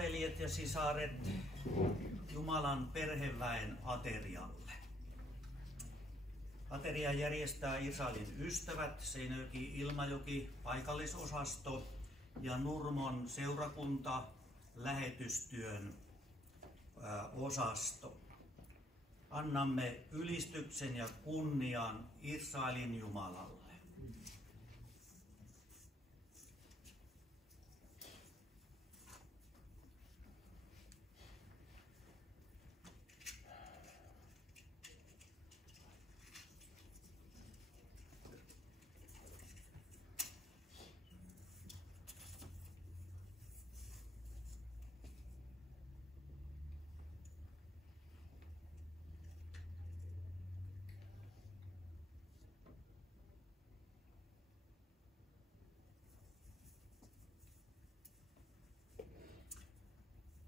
veljet ja sisaret, Jumalan perheväen aterialle. Ateria järjestää Israelin ystävät, Seinäjoki-Ilmajoki paikallisosasto ja Nurmon seurakunta lähetystyön osasto. Annamme ylistyksen ja kunnian Israelin Jumalalle.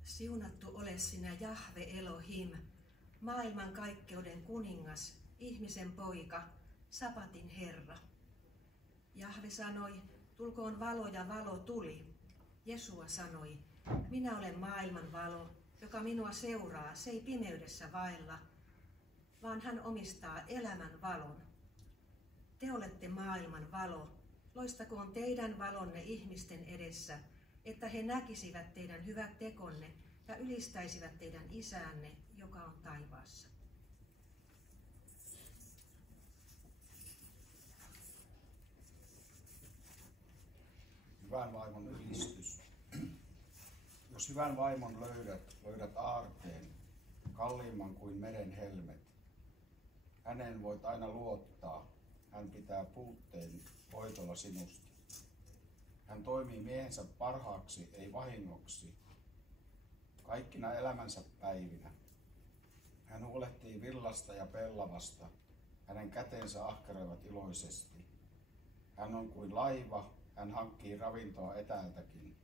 Siunattu ole sinä, Jahve Elohim, maailmankaikkeuden kuningas, ihmisen poika, Sabatin Herra. Jahve sanoi, tulkoon valo, ja valo tuli. Jesua sanoi, minä olen maailman valo, joka minua seuraa, se ei pimeydessä vaella, vaan hän omistaa elämän valon. Te olette maailman valo, loistakoon teidän valonne ihmisten edessä, että he näkisivät teidän hyvät tekonne ja ylistäisivät teidän Isäänne, joka on taivaassa. Hyvän vaimon ylistys. Jos hyvän vaimon löydät aarteen, kalliimman kuin meren helmet. Häneen voit aina luottaa, hän pitää puutteen hoitolla sinusta. Hän toimii miehensä parhaaksi, ei vahingoksi, kaikkina elämänsä päivinä. Hän huolehtii villasta ja pellavasta, hänen käteensä ahkeroivat iloisesti. Hän on kuin laiva, hän hankkii ravintoa etäältäkin.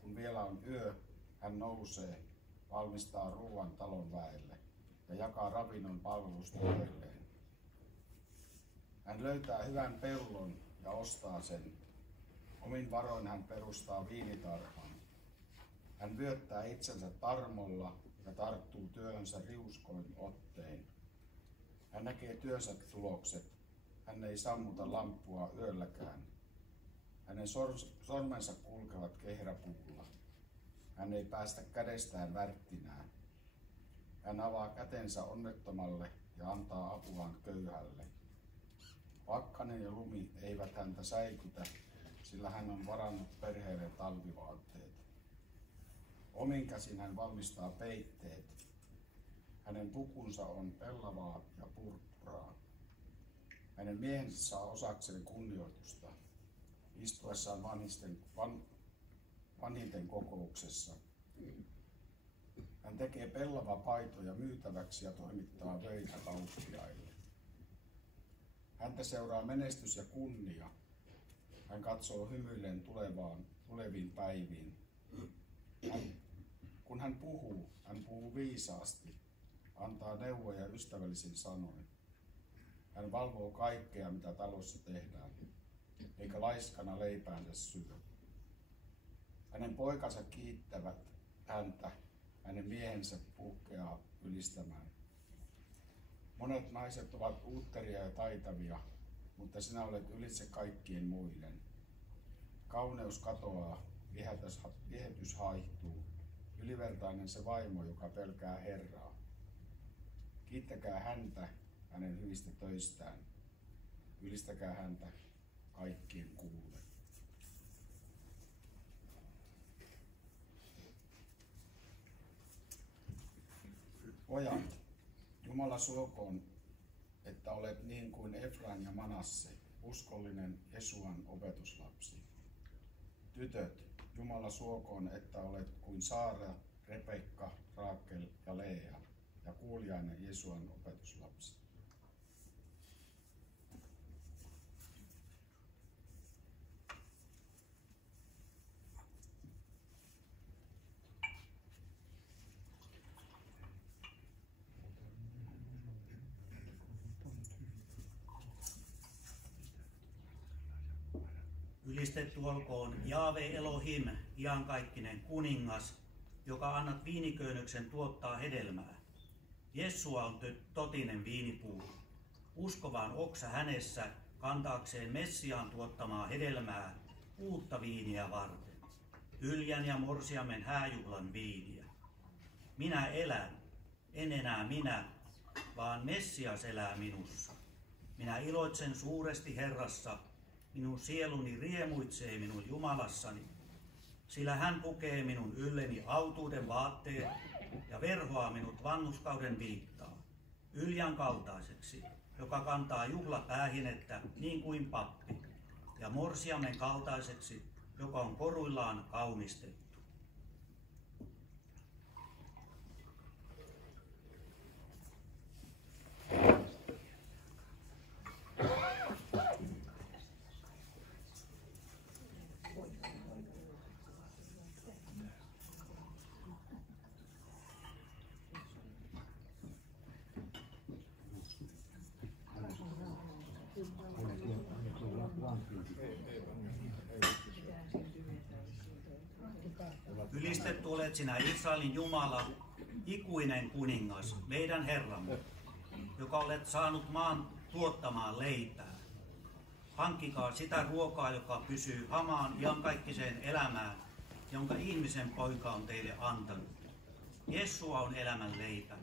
Kun vielä on yö, hän nousee, valmistaa ruoan talon väelle ja jakaa ravinnon palvelusta toilleen. Hän löytää hyvän pellon ja ostaa sen. Omin varoin hän perustaa viinitarhan. Hän vyöttää itsensä tarmolla ja tarttuu työhönsä riuskoin ottein. Hän näkee työnsä tulokset. Hän ei sammuta lamppua yölläkään. Hänen sormensa kulkevat kehräpuulla. Hän ei päästä kädestään värttinää. Hän avaa kätensä onnettomalle ja antaa apuaan köyhälle. Pakkanen ja lumi eivät häntä säikytä, sillä hän on varannut perheelle talvivaatteet. Omin käsin hän valmistaa peitteet. Hänen pukunsa on pellavaa ja purppuraa. Hänen miehensä saa osakseen kunnioitusta istuessaan vanhinten kokouksessa. Hän tekee pellavapaitoja myytäväksi ja toimittaa vöitä kauppiaille. Häntä seuraa menestys ja kunnia. Hän katsoo hymyillen tuleviin päiviin. Kun hän puhuu viisaasti, antaa neuvoja ystävällisin sanoin. Hän valvoo kaikkea, mitä talossa tehdään, eikä laiskana leipäänsä syö. Hänen poikansa kiittävät häntä, hänen miehensä puhkeaa ylistämään. Monet naiset ovat uutteria ja taitavia, mutta sinä olet ylitse kaikkien muiden. Kauneus katoaa, viehätys haihtuu, ylivertainen se vaimo, joka pelkää Herraa. Kiittäkää häntä hänen hyvistä töistään, ylistäkää häntä kaikkien kuullen. Pojat, Jumala suokoon, että olet niin kuin Efraim ja Manasse, uskollinen Jesuan opetuslapsi. Tytöt, Jumala suokoon, että olet kuin Saara, Rebekka, Raakel ja Lea, ja kuuliainen Jesuan opetuslapsi. Ylistetty olkoon Jahve Elohim, iankaikkinen kuningas, joka annat viiniköynnöksen tuottaa hedelmää. Jessua on totinen viinipuu. Uskovaan oksa hänessä kantaakseen Messiaan tuottamaa hedelmää, uutta viiniä varten. Yljän ja morsiamen hääjuhlan viiniä. Minä elän, en enää minä, vaan Messias elää minussa. Minä iloitsen suuresti Herrassa, minun sieluni riemuitsee minun Jumalassani, sillä hän pukee minun ylleni autuuden vaatteet ja verhoaa minut vanhuskauden viittaa, Yljän kaltaiseksi, joka kantaa juhlapäähinettä niin kuin pappi, ja morsiamen kaltaiseksi, joka on koruillaan kaunistettu. Ylistetty olet sinä Israelin Jumala, ikuinen kuningas, meidän Herramme, joka olet saanut maan tuottamaan leipää. Hankkikaa sitä ruokaa, joka pysyy hamaan iankaikkiseen elämään, jonka ihmisen poika on teille antanut. Jessua on elämän leipä,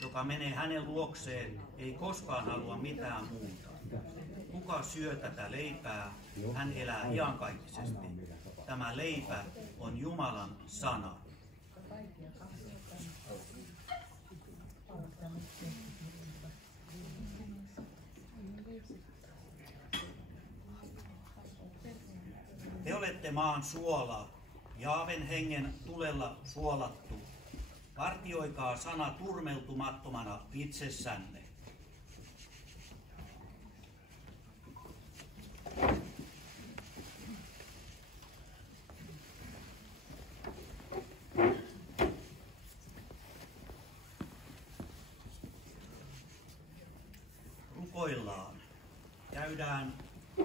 joka menee hänen luokseen, ei koskaan halua mitään muuta. Kuka syö tätä leipää, hän elää iankaikkisesti. Tämä leipä on Jumalan sana. Te olette maan suola, Jaaven hengen tulella suolattu. Vartioikaa sana turmeltumattomana itsessänne. Rukoillaan. Käydään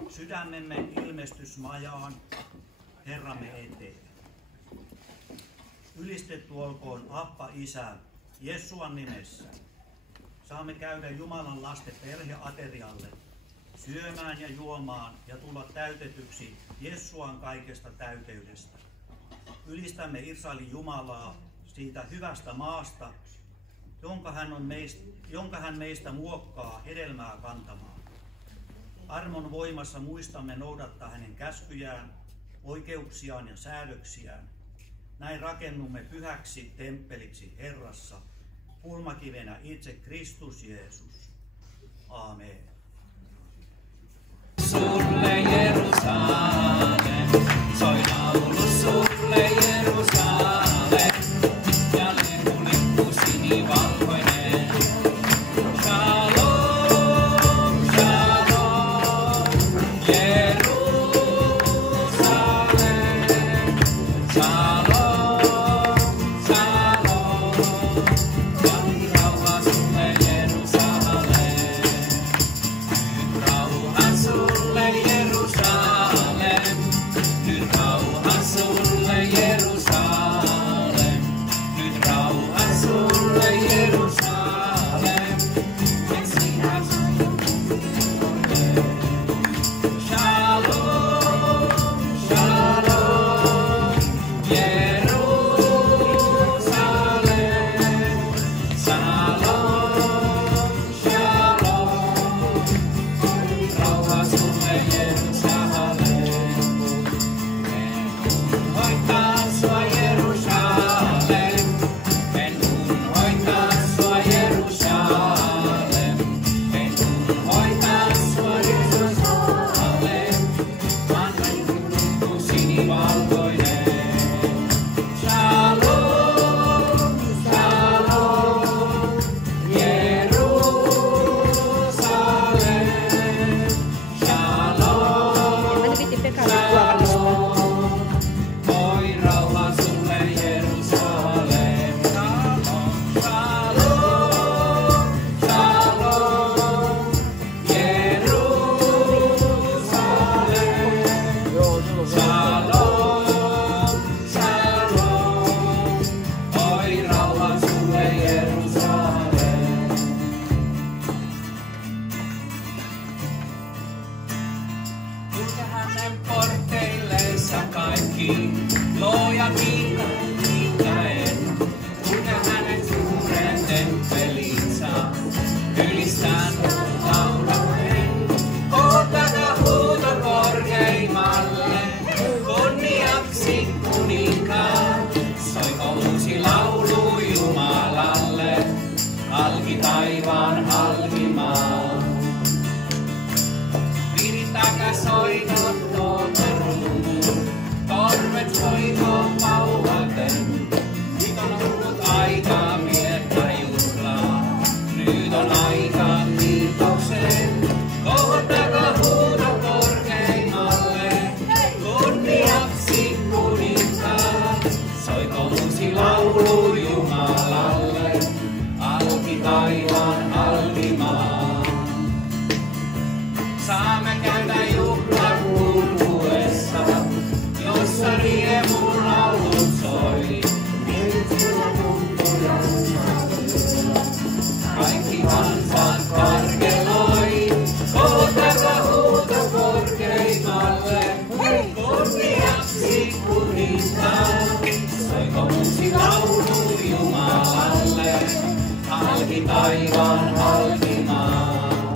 sydämemme ilmestysmajaan Herramme eteen. Ylistetty olkoon Appa Isä Jessuan nimessä. Saamme käydä Jumalan lasten perheaterialle, syömään ja juomaan ja tulla täytetyksi Jessuan kaikesta täyteydestä. Ylistämme Israelin Jumalaa siitä hyvästä maasta, jonka hän meistä muokkaa hedelmää kantamaan. Armon voimassa muistamme noudattaa hänen käskyjään, oikeuksiaan ja säädöksiään. Näin rakennumme pyhäksi temppeliksi Herrassa, kulmakivenä itse Kristus Jeesus. Aamen. Sulle Jerusalem, soi laulu sulle Jerusalem, ja lehulippu sinivalkoinen. Shalom, shalom, Jerusalem, shalom, shalom, ja rauha sulle Jerusalem. Rauha sulle Jerusalem, nyt rauha sulle Jerusalem, nyt rauha sulle Jerusalem, Messias Shalom, shalom, Jerusalem, shalom. taivaan halkimaa. Virittäkää soinut tooteruun, torvet soikoon pauhaten. Nyt on ollut aikaa viettää juhlaa, nyt on aika kiitokseen. Kohottakaa huuto korkeimmalle, kunniaksi kuninkaan. Soiko uusi laulu Jumalalle, alki taivaan halkimaa. Saamme käydä juhlan kulkuessa, jossa riemun laulut soi. Kaikki kansat karkeloi, kohottakaa huuto korkeimmalle, kunniaksi kuninkaan. Soiko uusi laulu Jumalalle, halki taivaan halkimaa.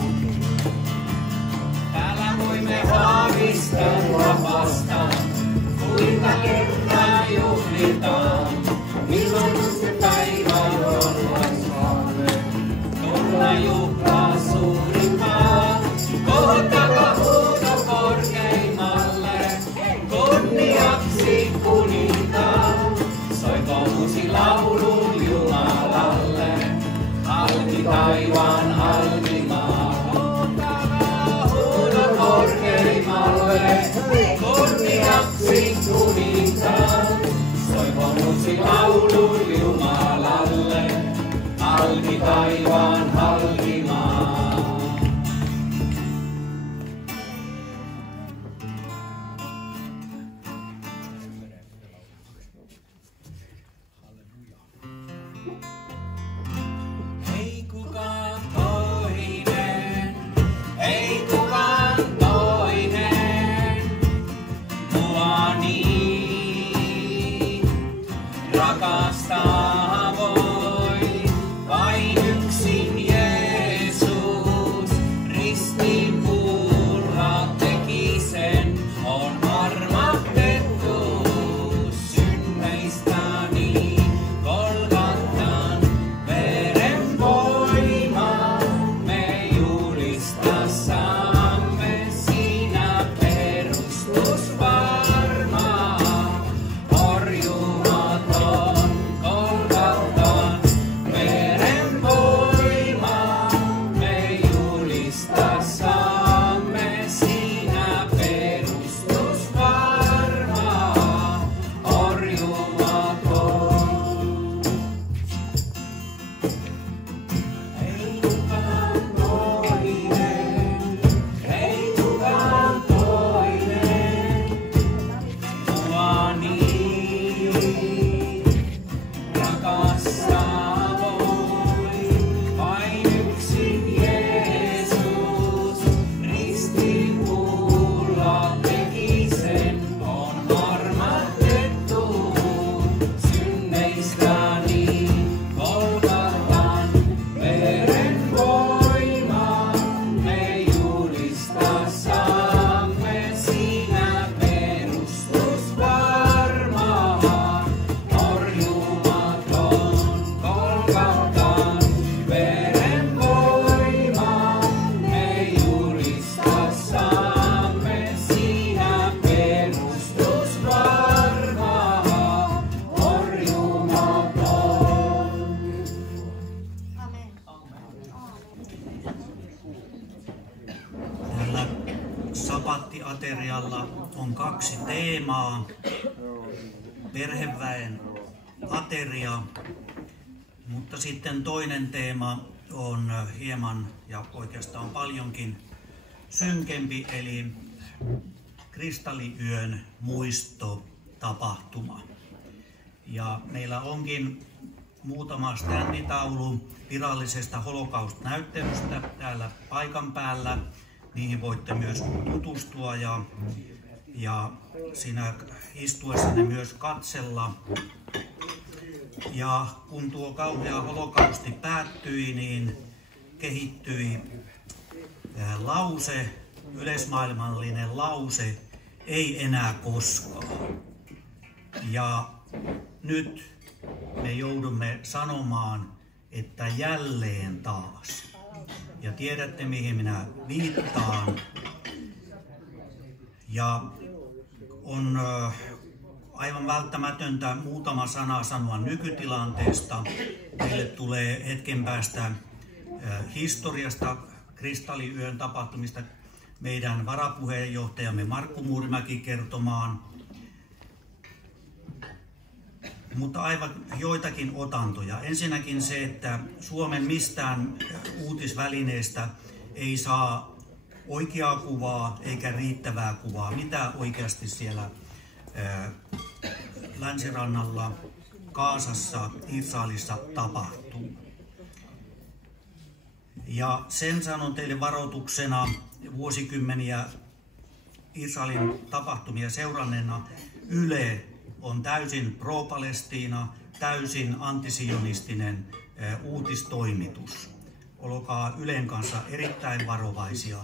Täällä voimme vahvistaa vasta, kuinka kertaa juhlitaan. Milloin se päivä on vain tulla juhlaa suurimpaa. Kohottakaa huuto korkeimmalle, kunniaksi kuninkaan. Soiko uusi laulu Jumalalle, halki taivaan halkimaa. Kohottakaa huuto korkeimmalle, kunniaksi kuninkaan. Soiko uusi laulu Jumalalle, halki taivaan halkimaa. Ei kukaan toinen, ei kukaan toinen, mua niin rakastaa voi. Vain yksin Jeesus ristin puulla teki sen, on armahtettu synneistäni. Golgatan veren voima me julistassamme, siinä perustus varmaa, horjumaton. Golgatan veren voima me julistassamme, siinä perustus varmaa, horjumaton. Ei kukaan toinen, ei kukaan toinen, mua niin rakastaa voi. Vain yksin Jeesus ristin puulla teki sen, on armahtettu synneistäni. Golgatan veren voima me julistassamme, siinä perustus varmaa, horjumaton. Golgatan veren voima me julistassamme, siinä perustus varmaa, horjumaton. Tällä sapattiaterialla on 2 teemaa. Perheväen ateria, mutta sitten toinen teema on hieman ja oikeastaan paljonkin synkempi, eli kristalliyön muistotapahtuma. Ja meillä onkin muutama ständitaulu virallisesta holokaust-näyttelystä täällä paikan päällä. Niihin voitte myös tutustua ja siinä istuessanne myös katsella. Ja kun tuo kauhea holokausti päättyi, niin kehittyi lause, yleismaailmallinen lause, ei enää koskaan. Ja nyt me joudumme sanomaan, että jälleen taas. Ja tiedätte, mihin minä viittaan. Ja on aivan välttämätöntä muutama sana sanoa nykytilanteesta. Meille tulee hetken päästä historiasta, kristalliyön tapahtumista meidän varapuheenjohtajamme Markku Muurimäki kertomaan. Mutta aivan joitakin otantoja. Ensinnäkin se, että Suomen mistään uutisvälineestä ei saa oikeaa kuvaa eikä riittävää kuvaa, mitä oikeasti siellä länsirannalla, Gazassa, Israelissa tapahtuu. Ja sen sanon teille varoituksena vuosikymmeniä Israelin tapahtumia seuranneena. Yle on täysin pro-Palestiina, täysin antisionistinen uutistoimitus. Olkaa Ylen kanssa erittäin varovaisia.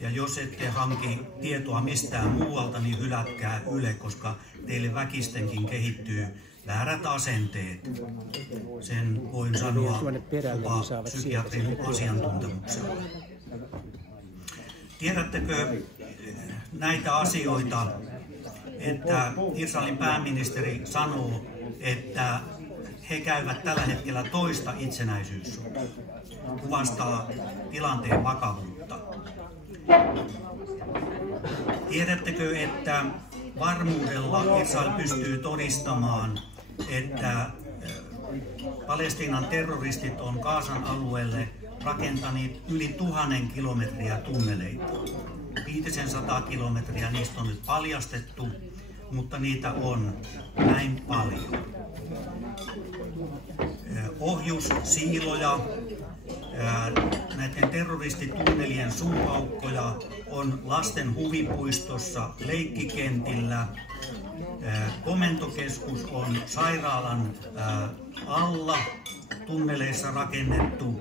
Ja jos ette hanki tietoa mistään muualta, niin hylätkää Yle, koska teille väkistenkin kehittyy väärät asenteet. Sen voin sanoa jopa psykiatrin asiantuntemuksella. Tiedättekö näitä asioita, että Israelin pääministeri sanoo, että he käyvät tällä hetkellä toista itsenäisyyssotaa? Kuvastaa tilanteen vakavuutta. Tiedättekö, että varmuudella Israel pystyy todistamaan, että Palestiinan terroristit on Gazan alueelle rakentaneet yli 1000 kilometriä tunneleita. 500 kilometriä niistä on nyt paljastettu, mutta niitä on näin paljon. Ohjussiiloja, näiden terroristitunnelien suuaukkoja on lasten huvipuistossa, leikkikentillä. Komentokeskus on sairaalan alla tunneleissa rakennettu.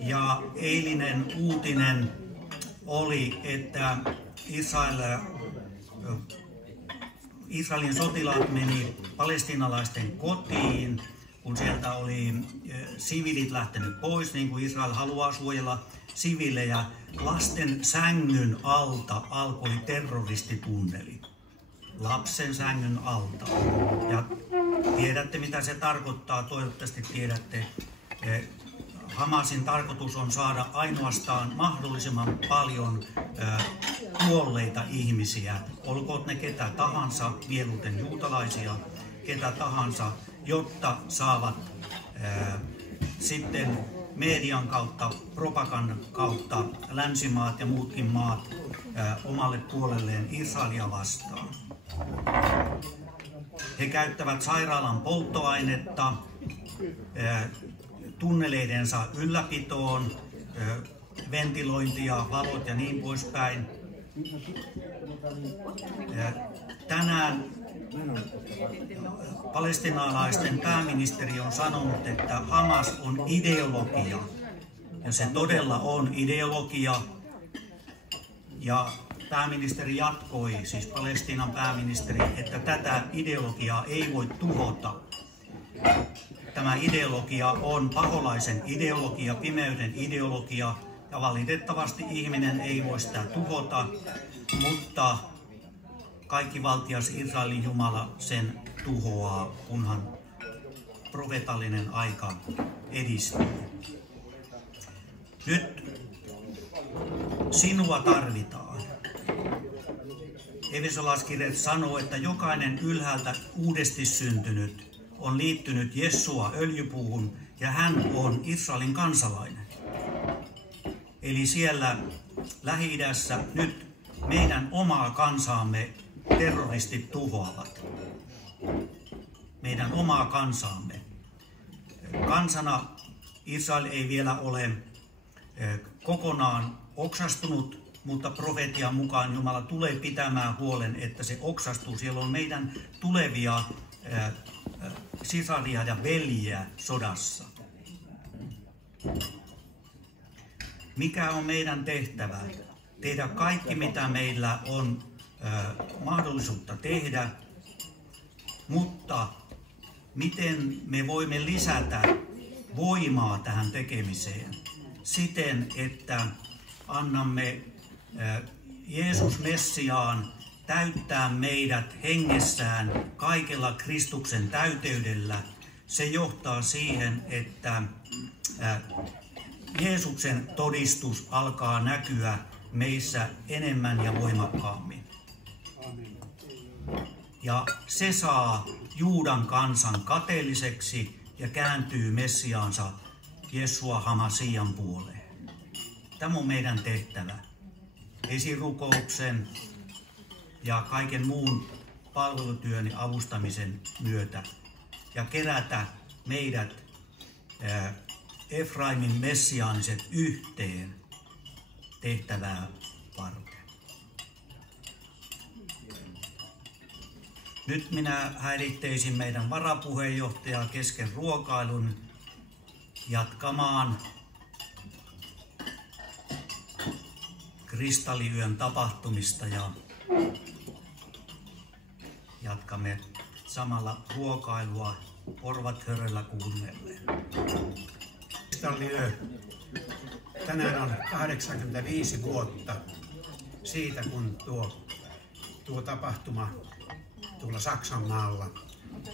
Ja eilinen uutinen oli, että Israelin sotilaat meni palestiinalaisten kotiin, kun sieltä oli siviilit lähtenyt pois, niin kuin Israel haluaa suojella siviilejä. Lasten sängyn alta alkoi terroristitunneli. Lapsen sängyn alta. Ja tiedätte, mitä se tarkoittaa, toivottavasti tiedätte. Hamasin tarkoitus on saada ainoastaan mahdollisimman paljon kuolleita ihmisiä, olkoot ne ketä tahansa, mieluiten juutalaisia, ketä tahansa, jotta saavat sitten median kautta, propagandan kautta länsimaat ja muutkin maat omalle puolelleen Israelia vastaan. He käyttävät sairaalan polttoainetta tunneleidensa ylläpitoon, ventilointia, valot ja niin poispäin. Tänään palestiinalaisten pääministeri on sanonut, että Hamas on ideologia. Ja se todella on ideologia. Ja pääministeri jatkoi, siis Palestiinan pääministeri, että tätä ideologiaa ei voi tuhota. Tämä ideologia on paholaisen ideologia, pimeyden ideologia, ja valitettavasti ihminen ei voi sitä tuhota, mutta kaikkivaltias Israelin Jumala sen tuhoaa, kunhan profeetallinen aika edistyy. Nyt sinua tarvitaan. Efesolaiskirje sanoo, että jokainen ylhäältä uudesti syntynyt on liittynyt Jessua öljypuuhun ja hän on Israelin kansalainen. Eli siellä Lähi-idässä nyt meidän omaa kansaamme terroristit tuhoavat. Meidän omaa kansaamme. Kansana Israel ei vielä ole kokonaan oksastunut, mutta profetian mukaan Jumala tulee pitämään huolen, että se oksastuu. Siellä on meidän tulevia sisaria ja veljiä sodassa. Mikä on meidän tehtävä? Tehdä kaikki, mitä meillä on mahdollisuutta tehdä, mutta miten me voimme lisätä voimaa tähän tekemiseen siten, että annamme Jeesus Messiaan täyttää meidät hengessään kaikella Kristuksen täyteydellä. Se johtaa siihen, että Jeesuksen todistus alkaa näkyä meissä enemmän ja voimakkaammin. Ja se saa Juudan kansan kateelliseksi ja kääntyy Messiaansa Jeshua HaMasiian puoleen. Tämä on meidän tehtävä. Esirukouksen ja kaiken muun palvelutyön ja avustamisen myötä ja kerätä meidät Efraimin messiaaniset yhteen tehtävää varten. Nyt minä häiritteisin meidän varapuheenjohtajaa kesken ruokailun jatkamaan kristalliyön tapahtumista ja jatkamme samalla ruokailua korvat höröllä kuunnellen. Kristalliyö. Tänään on 85 vuotta siitä, kun tuo tapahtuma tuolla Saksanmaalla,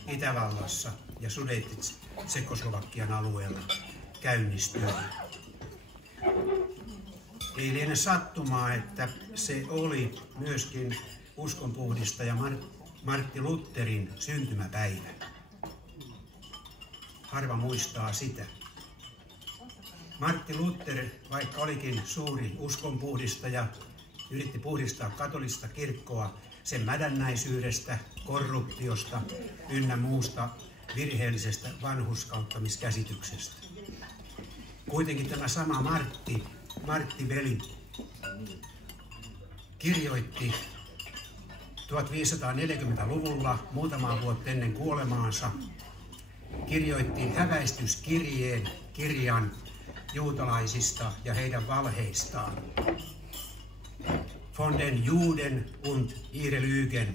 Itävallassa ja Sudetitsekoslovakian alueella käynnistyi. Ei liene sattumaa, että se oli myöskin uskonpuhdistaja Martti Lutherin syntymäpäivä. Harva muistaa sitä. Martti Luther, vaikka olikin suuri uskonpuhdistaja, yritti puhdistaa katolista kirkkoa sen mädännäisyydestä, korruptiosta ynnä muusta virheellisestä vanhurskauttamiskäsityksestä. Kuitenkin tämä sama Martti-veli kirjoitti 1540-luvulla muutamaa vuotta ennen kuolemaansa, kirjoitti häväistyskirjan juutalaisista ja heidän valheistaan. Von den Juden und ihre Lügen.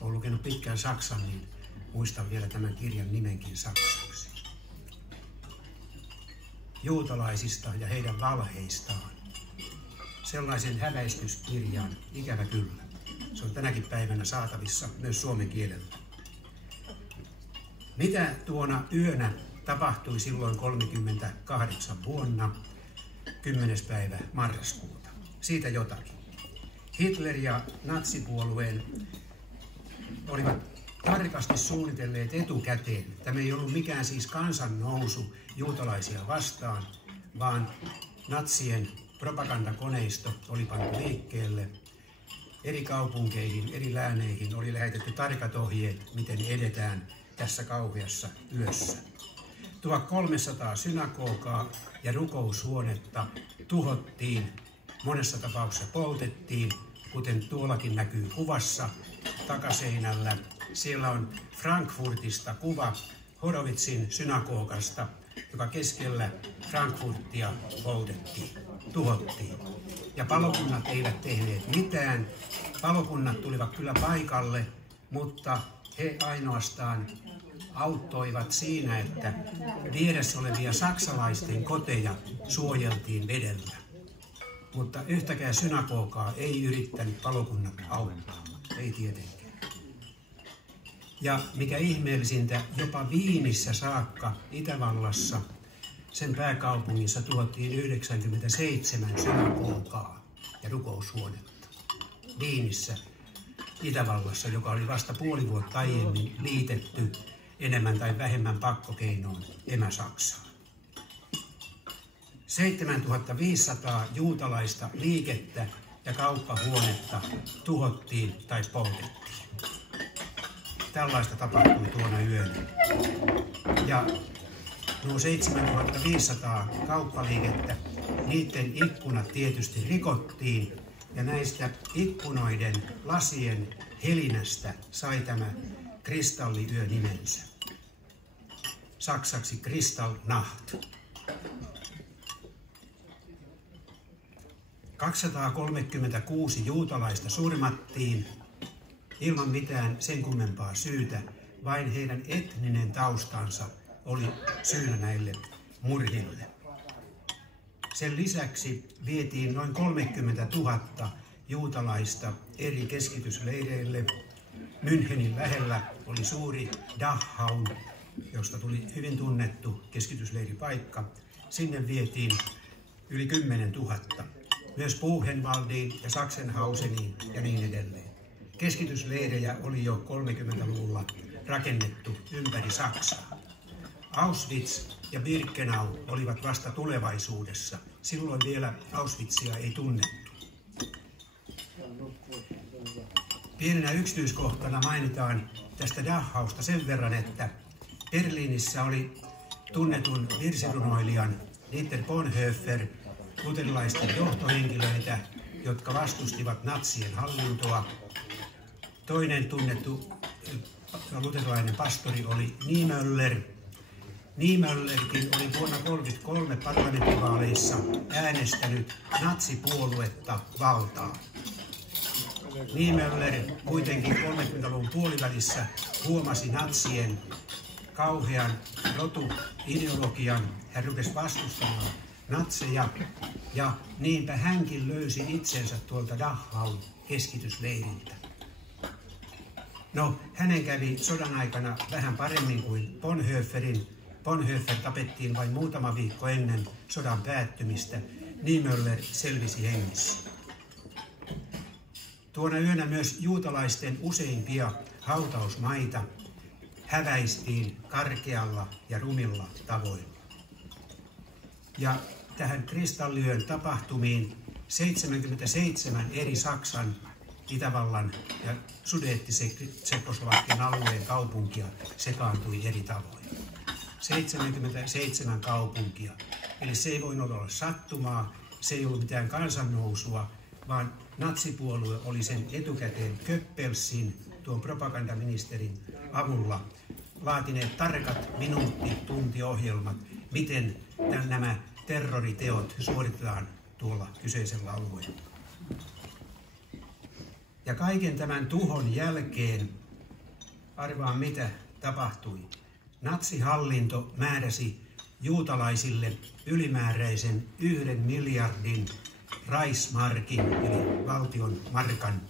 Olen lukenut pitkään saksan, niin muistan vielä tämän kirjan nimenkin saksaksi. Juutalaisista ja heidän valheistaan. Sellaisen häväistyskirjan, ikävä kyllä. Se on tänäkin päivänä saatavissa myös suomen kielellä. Mitä tuona yönä tapahtui silloin 38 vuonna, 10. päivä marraskuuta? Siitä jotakin. Hitler ja natsipuolueen olivat tarkasti suunnitelleet etukäteen. Tämä ei ollut mikään siis kansannousu juutalaisia vastaan, vaan natsien propagandakoneisto oli pantu liikkeelle. Eri kaupunkeihin, eri lääneihin oli lähetetty tarkat ohjeet, miten edetään tässä kauheassa yössä. 1300 synagogaa ja rukoushuonetta tuhottiin, monessa tapauksessa poltettiin, kuten tuollakin näkyy kuvassa takaseinällä. Siellä on Frankfurtista kuva Horowitsin synagogasta, joka keskellä Frankfurtia poltettiin, tuhottiin. Ja palokunnat eivät tehneet mitään. Palokunnat tulivat kyllä paikalle, mutta he ainoastaan auttoivat siinä, että vieressä olevia saksalaisten koteja suojeltiin vedellä. Mutta yhtäkään synagogaa ei yrittänyt palokunnat auttaa, ei tietenkään. Ja mikä ihmeellisintä, jopa Viinissä saakka Itävallassa, sen pääkaupungissa tuhottiin 97 synagogaa ja rukoushuonetta. Viinissä, Itävallassa, joka oli vasta puoli vuotta aiemmin liitetty enemmän tai vähemmän pakkokeinoin Emä-Saksaan. 7500 juutalaista liikettä ja kauppahuonetta tuhottiin tai poltettiin. Tällaista tapahtui tuona yönä. Ja nuo 7500 kauppaliikettä, niiden ikkunat tietysti rikottiin ja näistä ikkunoiden lasien helinästä sai tämä kristalliyö nimensä. Saksaksi Kristallnacht. 236 juutalaista surmattiin ilman mitään sen kummempaa syytä, vain heidän etninen taustansa oli syynä näille murhille. Sen lisäksi vietiin noin 30 000 juutalaista eri keskitysleireille. Münchenin lähellä oli suuri Dachau, josta tuli hyvin tunnettu keskitysleiripaikka. Sinne vietiin yli 10 000. Myös Buchenwaldiin ja Sachsenhauseniin ja niin edelleen. Keskitysleirejä oli jo 30-luvulla rakennettu ympäri Saksaa. Auschwitz ja Birkenau olivat vasta tulevaisuudessa. Silloin vielä Auschwitzia ei tunnettu. Pienenä yksityiskohtana mainitaan tästä Dachausta sen verran, että Berliinissä oli tunnetun virsirunoilijan Dieter Bonhoeffer luterilaisten johtohenkilöitä, jotka vastustivat natsien hallintoa. Toinen tunnettu luterilainen pastori oli Niemöller. Niemöllerkin oli vuonna 1933 parlamenttivaaleissa äänestänyt natsipuoluetta valtaan. Niemöller kuitenkin 30-luvun puolivälissä huomasi natsien kauhean rotuideologian. Hän rupesi vastustamaan natseja ja niinpä hänkin löysi itsensä tuolta Dachaun keskitysleiriltä. No, hänen kävi sodan aikana vähän paremmin kuin Bonhoefferin. Bonhoeffer tapettiin vain muutama viikko ennen sodan päättymistä. Niemöller selvisi hengissä. Tuona yönä myös juutalaisten useimpia hautausmaita häväistiin karkealla ja rumilla tavoilla. Ja tähän kristalliyön tapahtumiin 77 eri Saksan, Itävallan ja Sudeetti-Tsekkoslovakian alueen kaupunkia sekaantui eri tavoin. 77 kaupunkia. Eli se ei voinut olla sattumaa, se ei ollut mitään kansannousua, vaan natsipuolue oli sen etukäteen Goebbelsin, tuon propagandaministerin avulla laatineet tarkat minuutti-tuntiohjelmat, miten nämä terroriteot suoritetaan tuolla kyseisellä alueella. Ja kaiken tämän tuhon jälkeen, arvaa mitä tapahtui. Natsihallinto määräsi juutalaisille ylimääräisen 1 miljardin Reichsmarkin, eli valtion markan,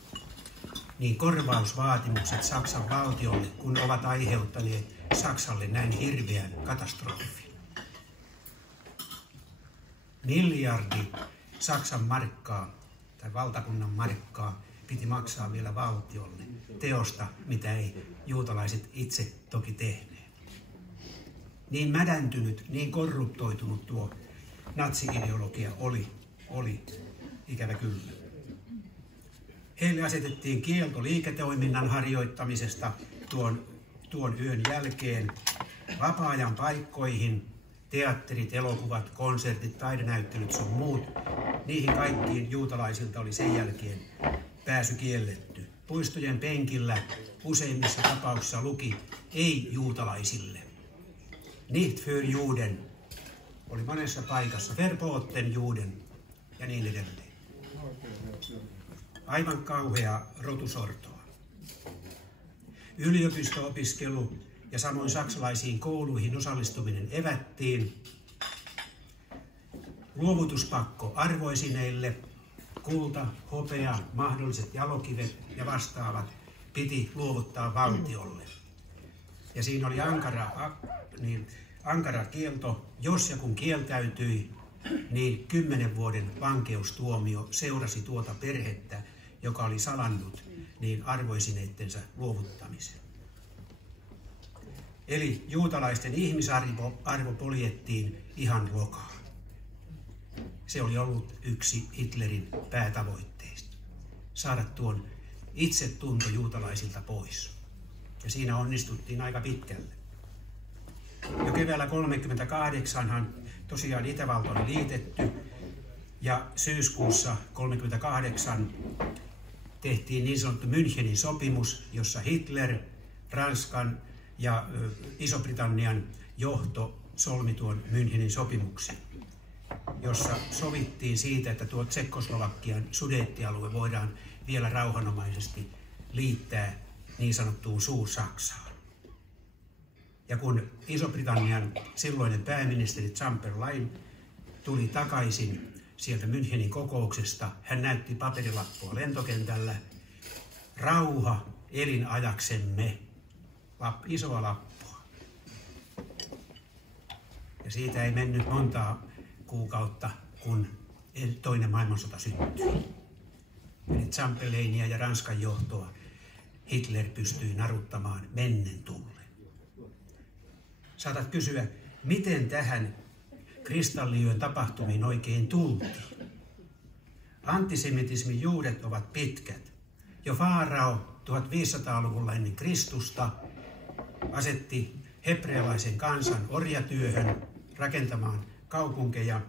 niin korvausvaatimukset Saksan valtiolle, kun ovat aiheuttaneet Saksalle näin hirveän katastrofin. 1 miljardi Saksan markkaa tai valtakunnan markkaa piti maksaa vielä valtiolle teosta, mitä ei juutalaiset itse toki tehneet. Niin mädäntynyt, niin korruptoitunut tuo natsi-ideologia oli ikävä kyllä. Heille asetettiin kielto liiketoiminnan harjoittamisesta tuon yön jälkeen vapaa-ajan paikkoihin, teatterit, elokuvat, konsertit, taidenäyttelyt sun muut. Niihin kaikkiin juutalaisilta oli sen jälkeen pääsy kielletty. Puistojen penkillä useimmissa tapauksissa luki ei juutalaisille. Nicht für Juden oli monessa paikassa, verboten Juden ja niin edelleen. Aivan kauhea rotusortoa. Yliopisto-opiskelu ja samoin saksalaisiin kouluihin osallistuminen evättiin. Luovutuspakko arvoesineille, kulta, hopea, mahdolliset jalokivet ja vastaavat piti luovuttaa valtiolle. Ja siinä oli ankara kielto, jos ja kun kieltäytyi, niin 10 vuoden vankeustuomio seurasi tuota perhettä, joka oli salannut niin arvoesineittensä luovuttamisen. Eli juutalaisten ihmisarvo poljettiin ihan lokaan. Se oli ollut yksi Hitlerin päätavoitteista. Saada tuon itsetunto juutalaisilta pois. Ja siinä onnistuttiin aika pitkälle. Jo keväällä 1938 tosiaan Itävalta oli liitetty ja syyskuussa 1938 tehtiin niin sanottu Münchenin sopimus, jossa Hitler, Ranskan ja Iso-Britannian johto solmi tuon Münchenin sopimuksen, jossa sovittiin siitä, että tuo Tsekkoslovakian Sudeettialue voidaan vielä rauhanomaisesti liittää niin sanottuun Suur-Saksaan. Ja kun Iso-Britannian silloinen pääministeri Chamberlain tuli takaisin sieltä Münchenin kokouksesta, hän näytti paperilappua lentokentällä. Rauha elinajaksemme. Isoa lappua. Ja siitä ei mennyt montaa kuukautta, kun toinen maailmansota syttyi. Eli Chamberlainia ja Ranskan johtoa Hitler pystyi naruttamaan mennen tullen. Saatat kysyä, miten tähän kristalliyön tapahtumiin oikein tultiin? Antisemitismin juuret ovat pitkät. Jo Faarao 1500-luvulla ennen Kristusta asetti hebrealaisen kansan orjatyöhön rakentamaan kaupunkeja,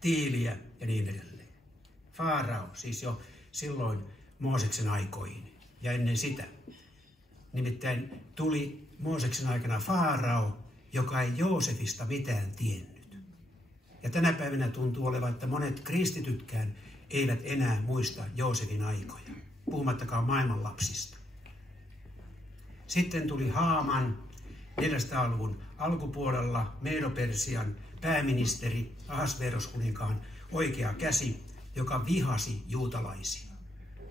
tiiliä ja niin edelleen. Faarao, siis jo silloin Mooseksen aikoihin ja ennen sitä. Nimittäin tuli Mooseksen aikana Faarao, joka ei Joosefista mitään tiennyt. Ja tänä päivänä tuntuu olevan, että monet kristitytkään eivät enää muista Joosefin aikoja, puhumattakaan maailmanlapsista. Sitten tuli Haaman 400-luvun alkupuolella Medo-Persian pääministeri Ahasveros-kuninkaan oikea käsi, joka vihasi juutalaisia.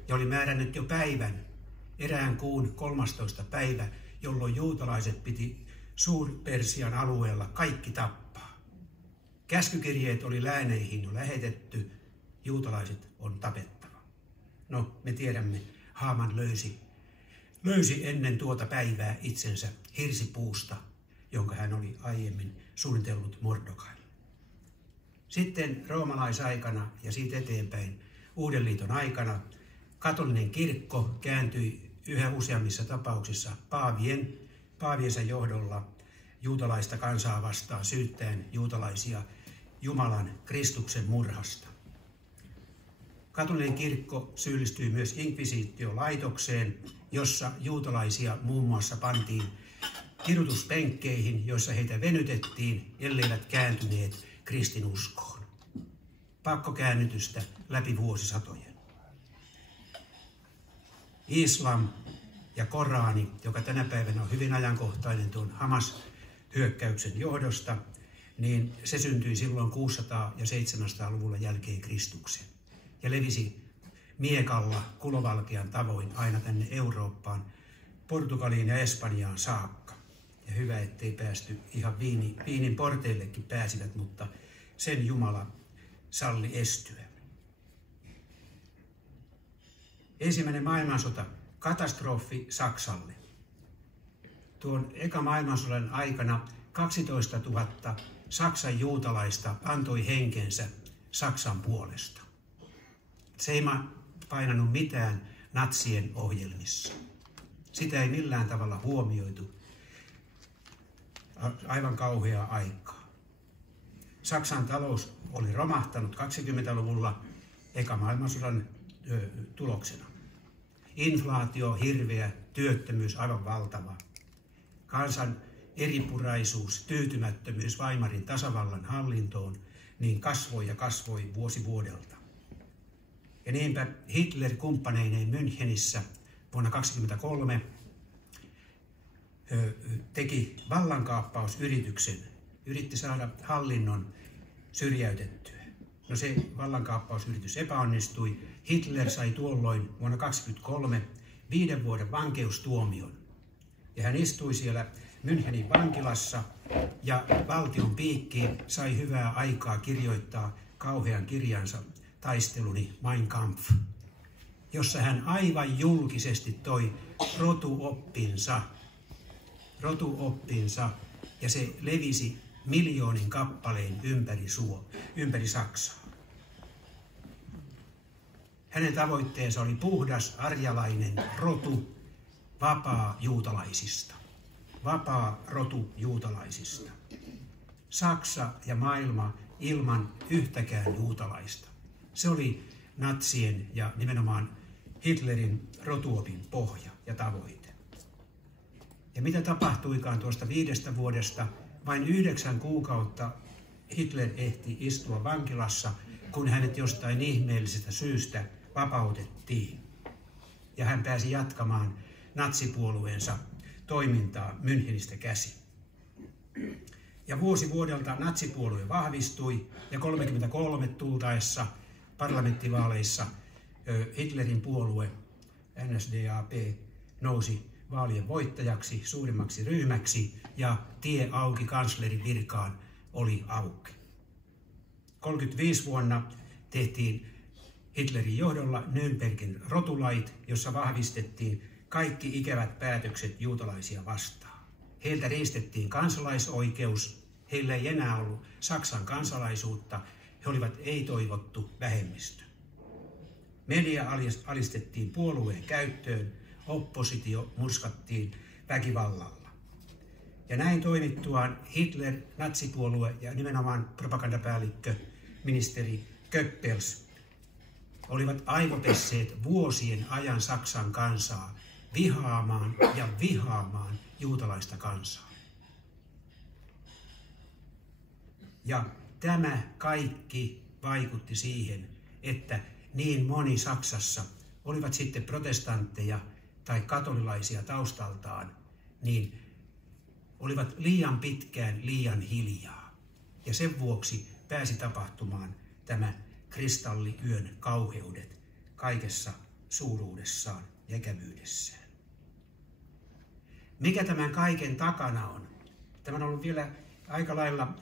Ja oli määrännyt jo päivän, erään kuun 13. päivä, jolloin juutalaiset piti Suur-Persian alueella kaikki tappaa. Käskykirjeet oli lääneihin jo lähetetty, juutalaiset on tapettava. No, me tiedämme, Haaman löysi ennen tuota päivää itsensä hirsipuusta, jonka hän oli aiemmin suunnitellut Mordokaille. Sitten roomalaisaikana ja siitä eteenpäin Uuden liiton aikana katolinen kirkko kääntyi yhä useammissa tapauksissa paaviensa johdolla juutalaista kansaa vastaan syyttäen juutalaisia Jumalan Kristuksen murhasta. Katolinen kirkko syyllistyi myös inkvisitiolaitokseen, jossa juutalaisia muun muassa pantiin kidutuspenkkeihin, joissa heitä venytettiin, elleivät kääntyneet kristinuskoon. Pakkokäännytystä läpi vuosisatojen. Islam ja Korani, joka tänä päivänä on hyvin ajankohtainen tuon Hamas-hyökkäyksen johdosta, niin se syntyi silloin 600- ja 700-luvulla jälkeen Kristuksen ja levisi miekalla kulovalkean tavoin aina tänne Eurooppaan, Portugaliin ja Espanjaan saakka. Ja hyvä, ettei päästy ihan Viinin porteillekin pääsivät, mutta sen Jumala salli estyä. Ensimmäinen maailmansota, katastrofi Saksalle. Tuon eka maailmansodan aikana 12 000 Saksan juutalaista antoi henkensä Saksan puolesta. Se ei painanut mitään natsien ohjelmissa. Sitä ei millään tavalla huomioitu. Aivan kauheaa aikaa. Saksan talous oli romahtanut 20-luvulla eka maailmansodan tuloksena. Inflaatio hirveä, työttömyys aivan valtava. Kansan eripuraisuus, tyytymättömyys Weimarin tasavallan hallintoon niin kasvoi ja kasvoi vuosi vuodelta. Ja niinpä Hitler kumppaneineen Münchenissä vuonna 1923 teki vallankaappausyrityksen, yritti saada hallinnon syrjäytettyä. No se vallankaappausyritys epäonnistui. Hitler sai tuolloin vuonna 1923 5 vuoden vankeustuomion. Ja hän istui siellä Münchenin vankilassa ja valtion piikkiin sai hyvää aikaa kirjoittaa kauhean kirjansa Taisteluni Mein Kampf, jossa hän aivan julkisesti toi rotuoppinsa ja se levisi miljoonin kappaleen ympäri Saksaa. Hänen tavoitteensa oli puhdas arjalainen rotu, vapaa juutalaisista. Vapaa rotu juutalaisista. Saksa ja maailma ilman yhtäkään juutalaista. Se oli natsien ja nimenomaan Hitlerin rotuopin pohja ja tavoite. Ja mitä tapahtuikaan tuosta 5 vuodesta, vain 9 kuukautta Hitler ehti istua vankilassa, kun hänet jostain ihmeellisestä syystä vapautettiin. Ja hän pääsi jatkamaan natsipuolueensa toimintaa Münchenistä käsin. Ja vuosi vuodelta natsipuolue vahvistui ja 1933 tultaessa parlamenttivaaleissa Hitlerin puolue NSDAP nousi vaalien voittajaksi, suurimmaksi ryhmäksi ja tie auki kanslerin virkaan oli auki. 1935 vuonna tehtiin Hitlerin johdolla Nürnbergin rotulait, jossa vahvistettiin kaikki ikävät päätökset juutalaisia vastaan. Heiltä riistettiin kansalaisoikeus, heillä ei enää ollut Saksan kansalaisuutta, he olivat ei-toivottu vähemmistö. Media alistettiin puolueen käyttöön, oppositio murskattiin väkivallalla. Ja näin toimittuaan Hitler, natsipuolue ja nimenomaan propagandapäällikkö ministeri Goebbels olivat aivopesseet vuosien ajan Saksan kansaa vihaamaan juutalaista kansaa. Ja tämä kaikki vaikutti siihen, että niin moni Saksassa, olivat sitten protestantteja tai katolilaisia taustaltaan, niin olivat liian pitkään liian hiljaa. Ja sen vuoksi pääsi tapahtumaan tämä kristalliyön kauheudet kaikessa suuruudessaan ja ikävyydessään. Mikä tämän kaiken takana on? Tämä on ollut vielä aika lailla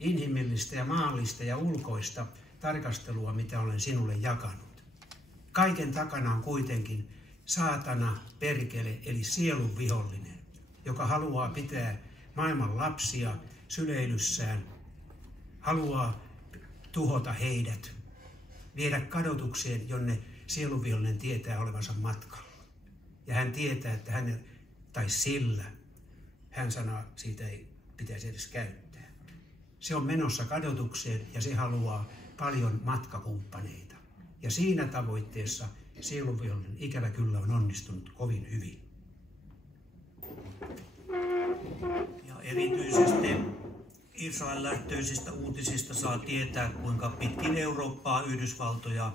inhimillistä ja maallista ja ulkoista tarkastelua, mitä olen sinulle jakanut. Kaiken takana on kuitenkin saatana, perkele, eli sielun vihollinen, joka haluaa pitää maailman lapsia syleilyssään, haluaa tuhota heidät, viedä kadotukseen, jonne sielunvihollinen tietää olevansa matkalla. Ja hän tietää, että hänen, tai sillä, hän sanoo, siitä ei pitäisi edes käyttää. Se on menossa kadotukseen ja se haluaa paljon matkakumppaneita. Ja siinä tavoitteessa sielunvihollinen ikävä kyllä on onnistunut kovin hyvin. Ja erityisesti Israel-lähtöisistä uutisista saa tietää, kuinka pitkin Eurooppaa, Yhdysvaltoja,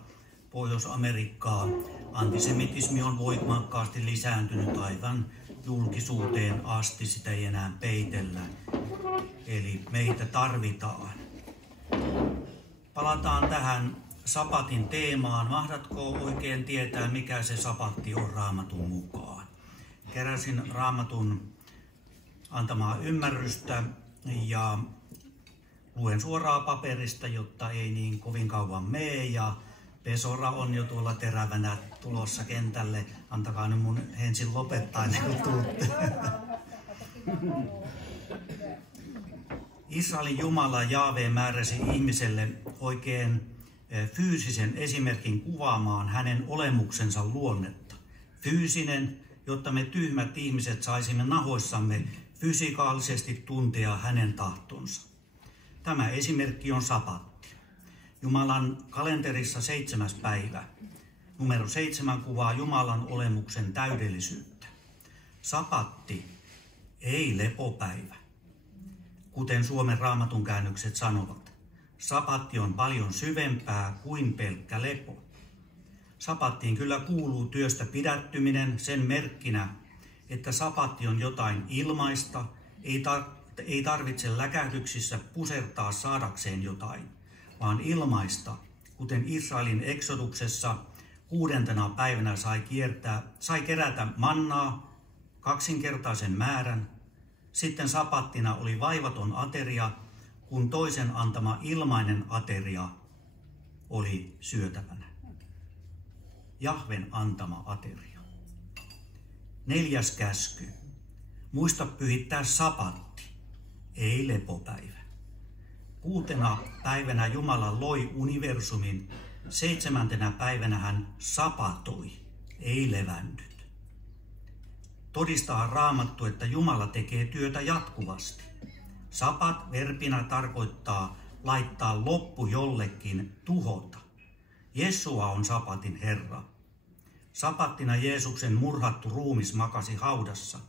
Pohjois-Amerikkaa antisemitismi on voimakkaasti lisääntynyt aivan julkisuuteen asti, sitä ei enää peitellä. Eli meitä tarvitaan. Palataan tähän sapatin teemaan. Mahdatko oikein tietää, mikä se sapatti on Raamatun mukaan? Keräsin Raamatun antamaa ymmärrystä ja luen suoraan paperista, jotta ei niin kovin kauan mene. Ja Pesora on jo tuolla terävänä tulossa kentälle. Antakaa nyt mun ensin lopettaa ennen kuin tuutte. Israelin Jumala Jaave määräsi ihmiselle oikein fyysisen esimerkin kuvaamaan hänen olemuksensa luonnetta. Fyysinen, jotta me tyhmät ihmiset saisimme nahoissamme fysikaalisesti tuntea hänen tahtonsa. Tämä esimerkki on sapatti. Jumalan kalenterissa 7. päivä. Numero 7 kuvaa Jumalan olemuksen täydellisyyttä. Sapatti, ei lepopäivä. Kuten Suomen Raamatun käännökset sanovat, sapatti on paljon syvempää kuin pelkkä lepo. Sapattiin kyllä kuuluu työstä pidättyminen sen merkkinä, että sapatti on jotain ilmaista, ei tarvitse läkähdyksissä pusertaa saadakseen jotain, vaan ilmaista, kuten Israelin eksoduksessa 6. päivänä sai kerätä mannaa 2-kertaisen määrän. Sitten sapattina oli vaivaton ateria, kun toisen antama ilmainen ateria oli syötävänä. Jahven antama ateria. 4. käsky. Muista pyhittää sapatti, ei lepopäivä. 6. päivänä Jumala loi universumin, 7. päivänä hän sapatoi, ei levännyt. Todistaa Raamattu, että Jumala tekee työtä jatkuvasti. Sapat verbinä tarkoittaa laittaa loppu jollekin, tuhota. Jesua on sapatin Herra. Sapattina Jeesuksen murhattu ruumis makasi haudassa.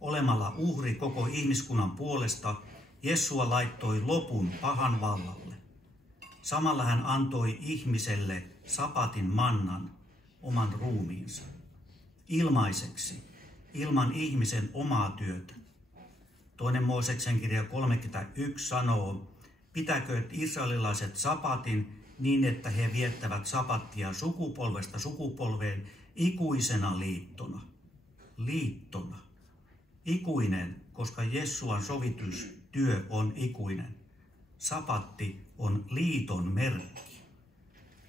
Olemalla uhri koko ihmiskunnan puolesta, Jesua laittoi lopun pahan vallalle. Samalla hän antoi ihmiselle sapatin mannan, oman ruumiinsa. Ilmaiseksi, ilman ihmisen omaa työtä. 2 Mooseksen kirja 31 sanoo, pitäkööt israelilaiset sapatin niin, että he viettävät sapattia sukupolvesta sukupolveen ikuisena liittona. Liittona. Ikuinen, koska Jessuan sovitustyö on ikuinen. Sapatti on liiton merkki.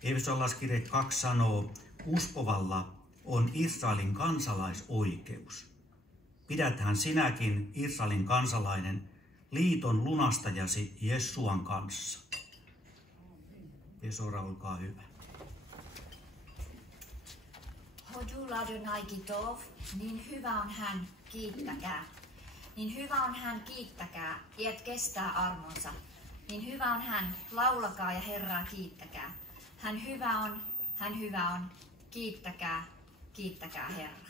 Efesolaiskirje 2 sanoo, uskovalla on Israelin kansalaisoikeus. Pidäthän sinäkin, Israelin kansalainen, liiton lunastajasi Jessuan kanssa. Pesora, olkaa hyvä. Hodul Adonai Kitov, niin hyvä on hän, kiittäkää. Niin hyvä on hän, kiittäkää, iät kestää armonsa. Niin hyvä on hän, laulakaa ja Herraa kiittäkää. Hän hyvä on, kiittäkää, kiittäkää Herraa.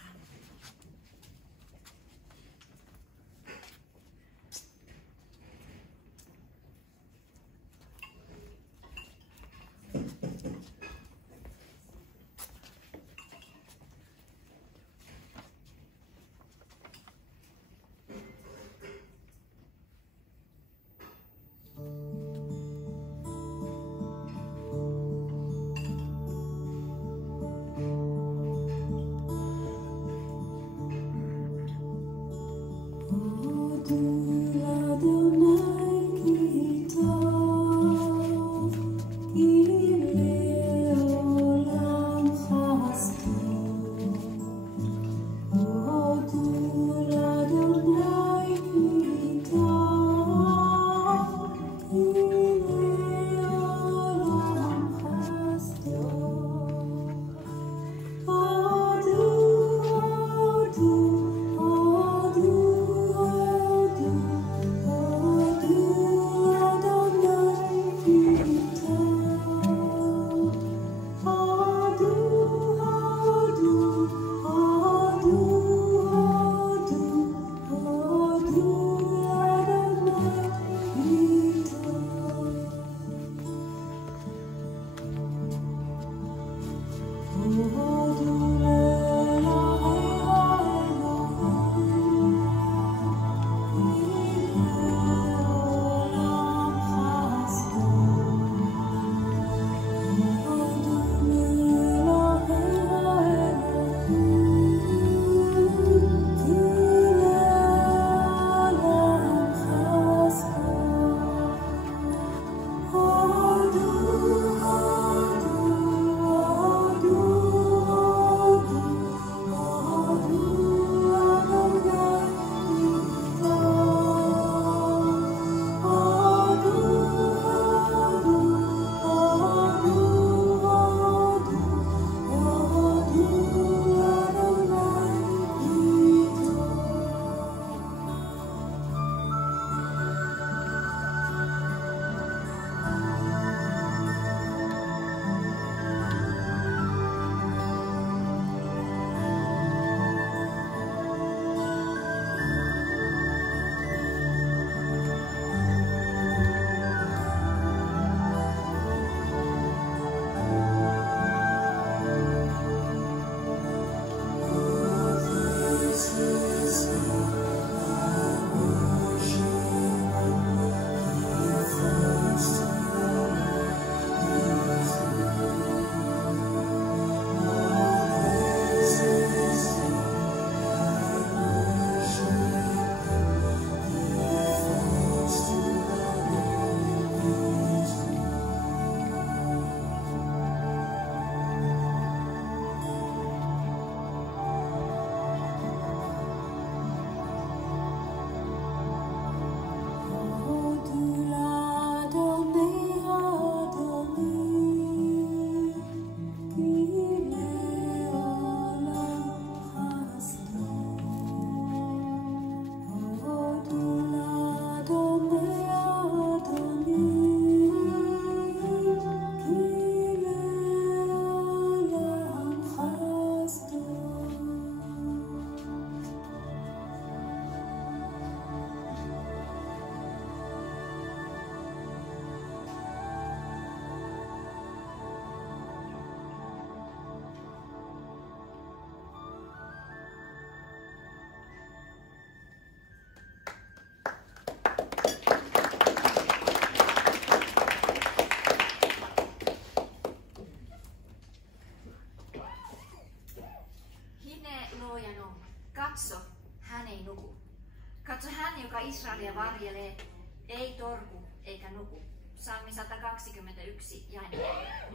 Psalmi 121 ja 4.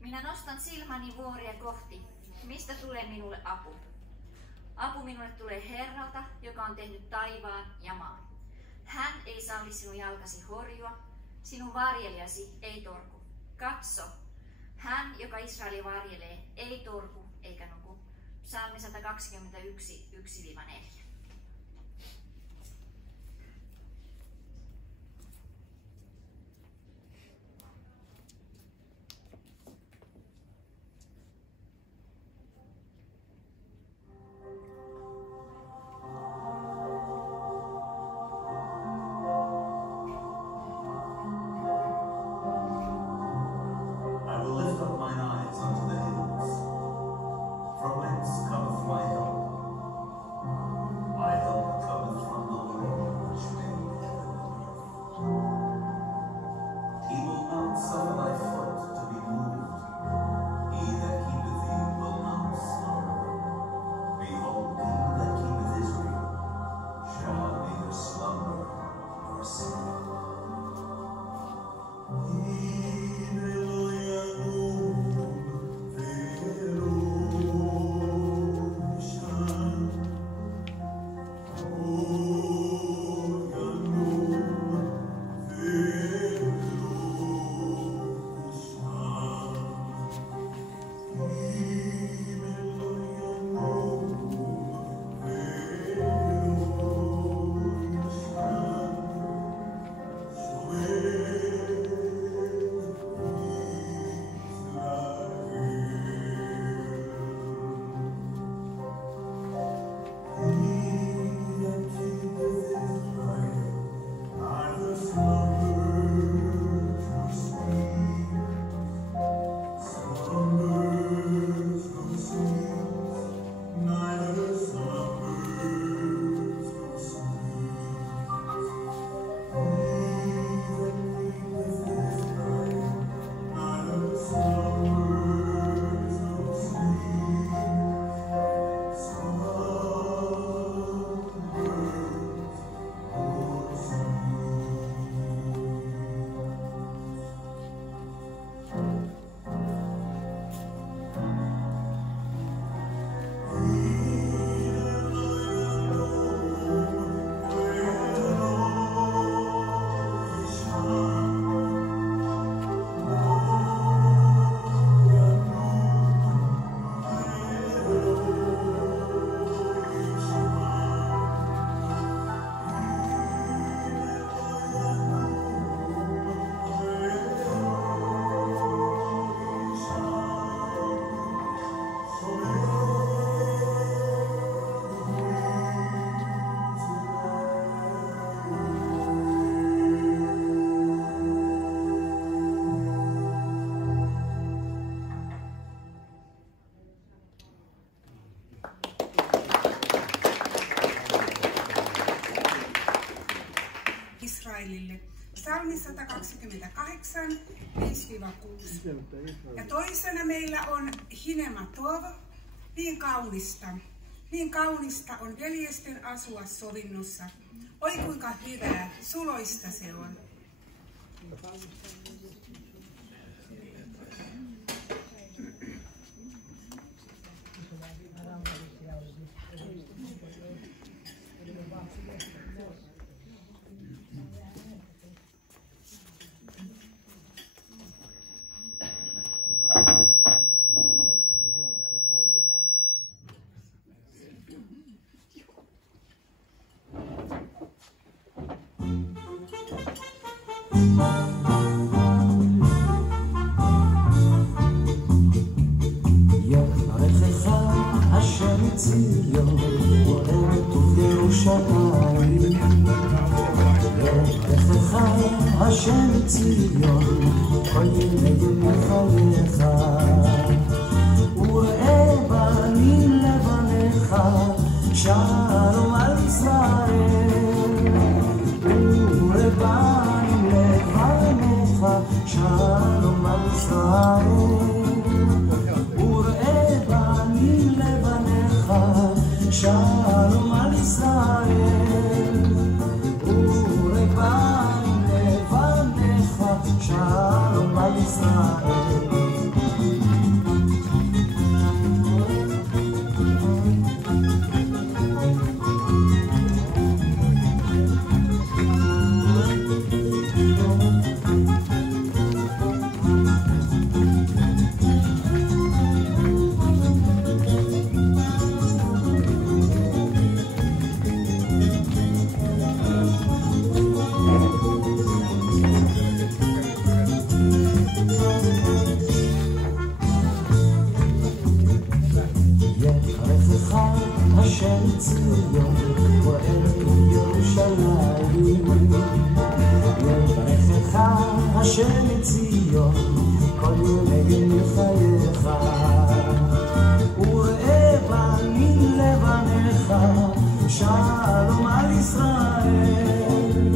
Minä nostan silmäni vuoria kohti. Mistä tulee minulle apu? Apu minulle tulee Herralta, joka on tehnyt taivaan ja maan. Hän ei salli sinun jalkasi horjua, sinun varjelijasi ei torku. Katso, hän, joka Israeli varjelee, ei torku eikä nuku. Psalmi 121, 1-4. Israelille. Psalmi 128, 5-6. Ja toisena meillä on Hinema Tov, niin kaunista on veljesten asua sovinnossa. Oi kuinka hyvää, suloista se on. השם ציון, כל ילדים מחייך, וראה בנים לבניך, שלום על ישראל. וראה בנים לבניך, שלום על ישראל. וראה בנים לבניך, שלום על ישראל. וראה בנים לבניך, שלום על ישראל. השם ציון פועל ירושלים, יברכך השם ציון כל ימי חייך, וראה בנים לבניך שלום על ישראל,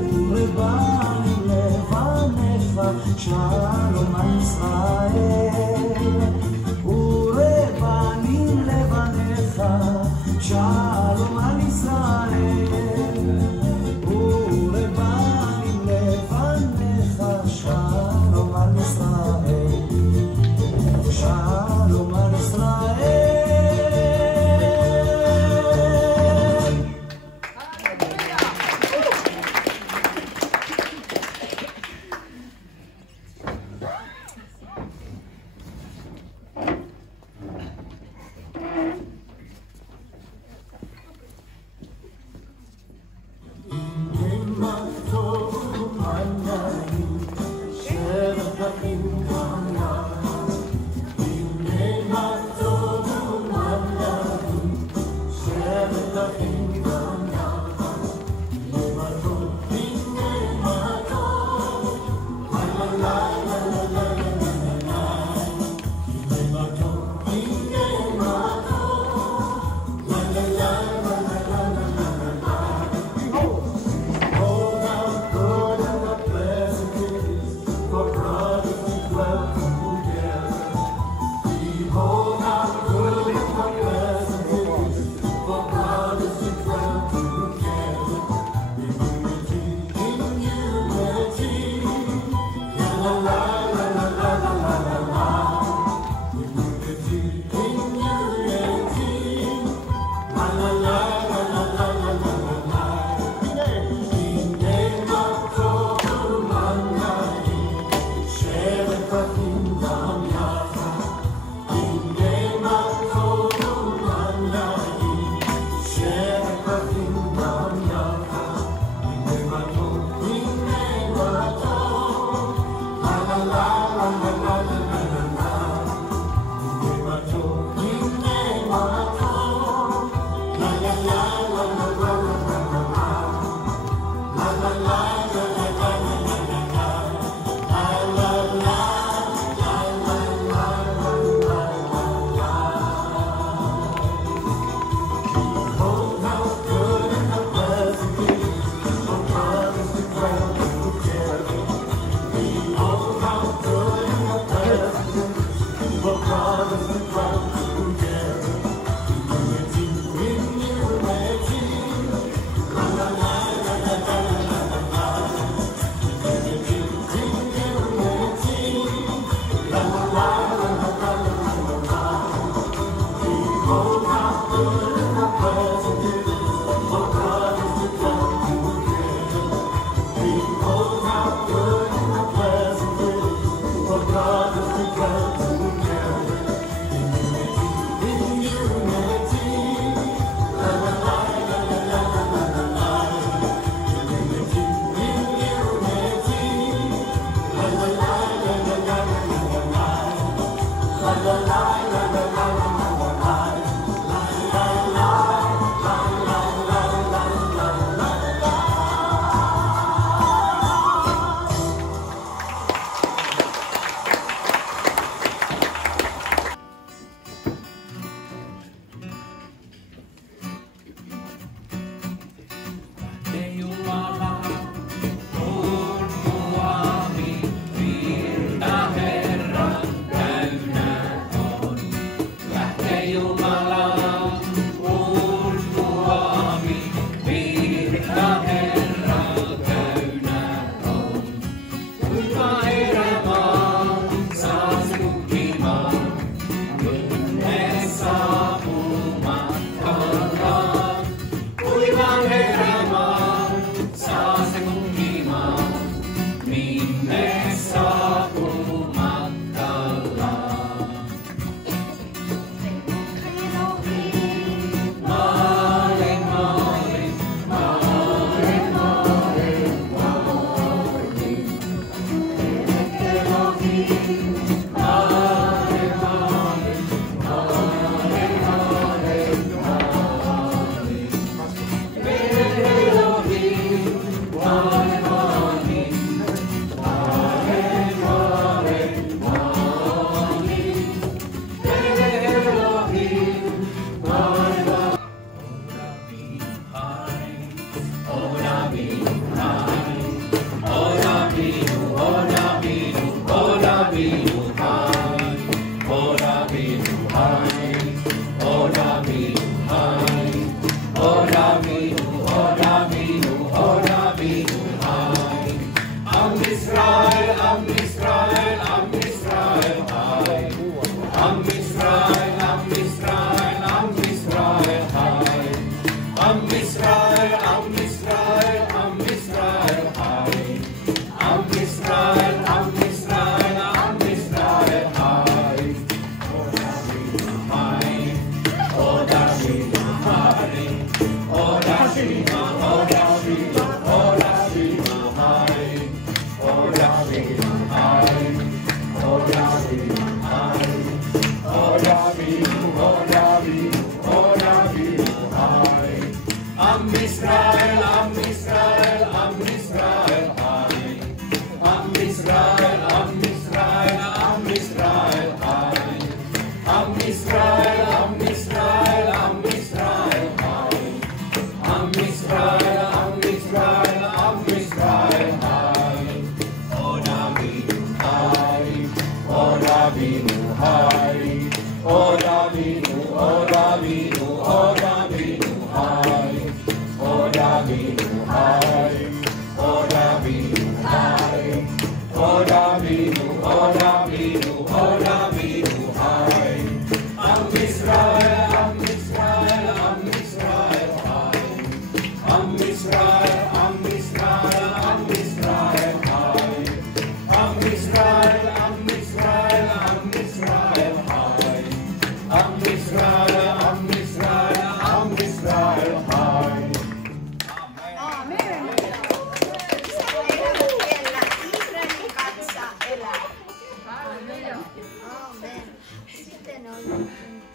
וראה בנים לבניך שלום על ישראל, שלום על ישראל, ולבנים לבניך שלום על ישראל, שלום על ישראל.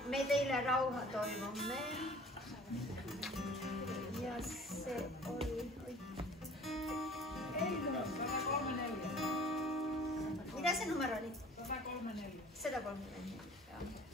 Me teille rauha toivomme. Ja se oli... Mitä se numero oli? 134. 134, joo.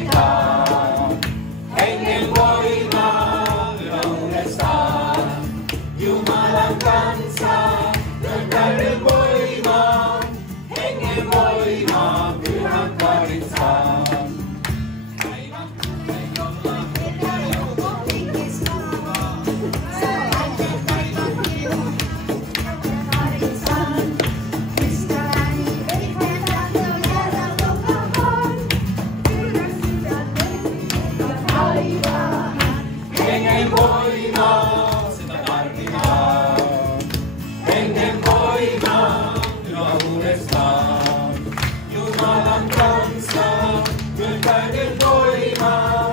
tarvitaan. Hengen voimaa yhä uudestaan. Jumalan kansa, lyön täyden voimaa. Hengen voimaa pyhän karitsaan. Hengen voimaa, sitä tarvitaan. Hengen voimaa, yhä uudestaan. Jumalan kansa, lyön täyden voimaa.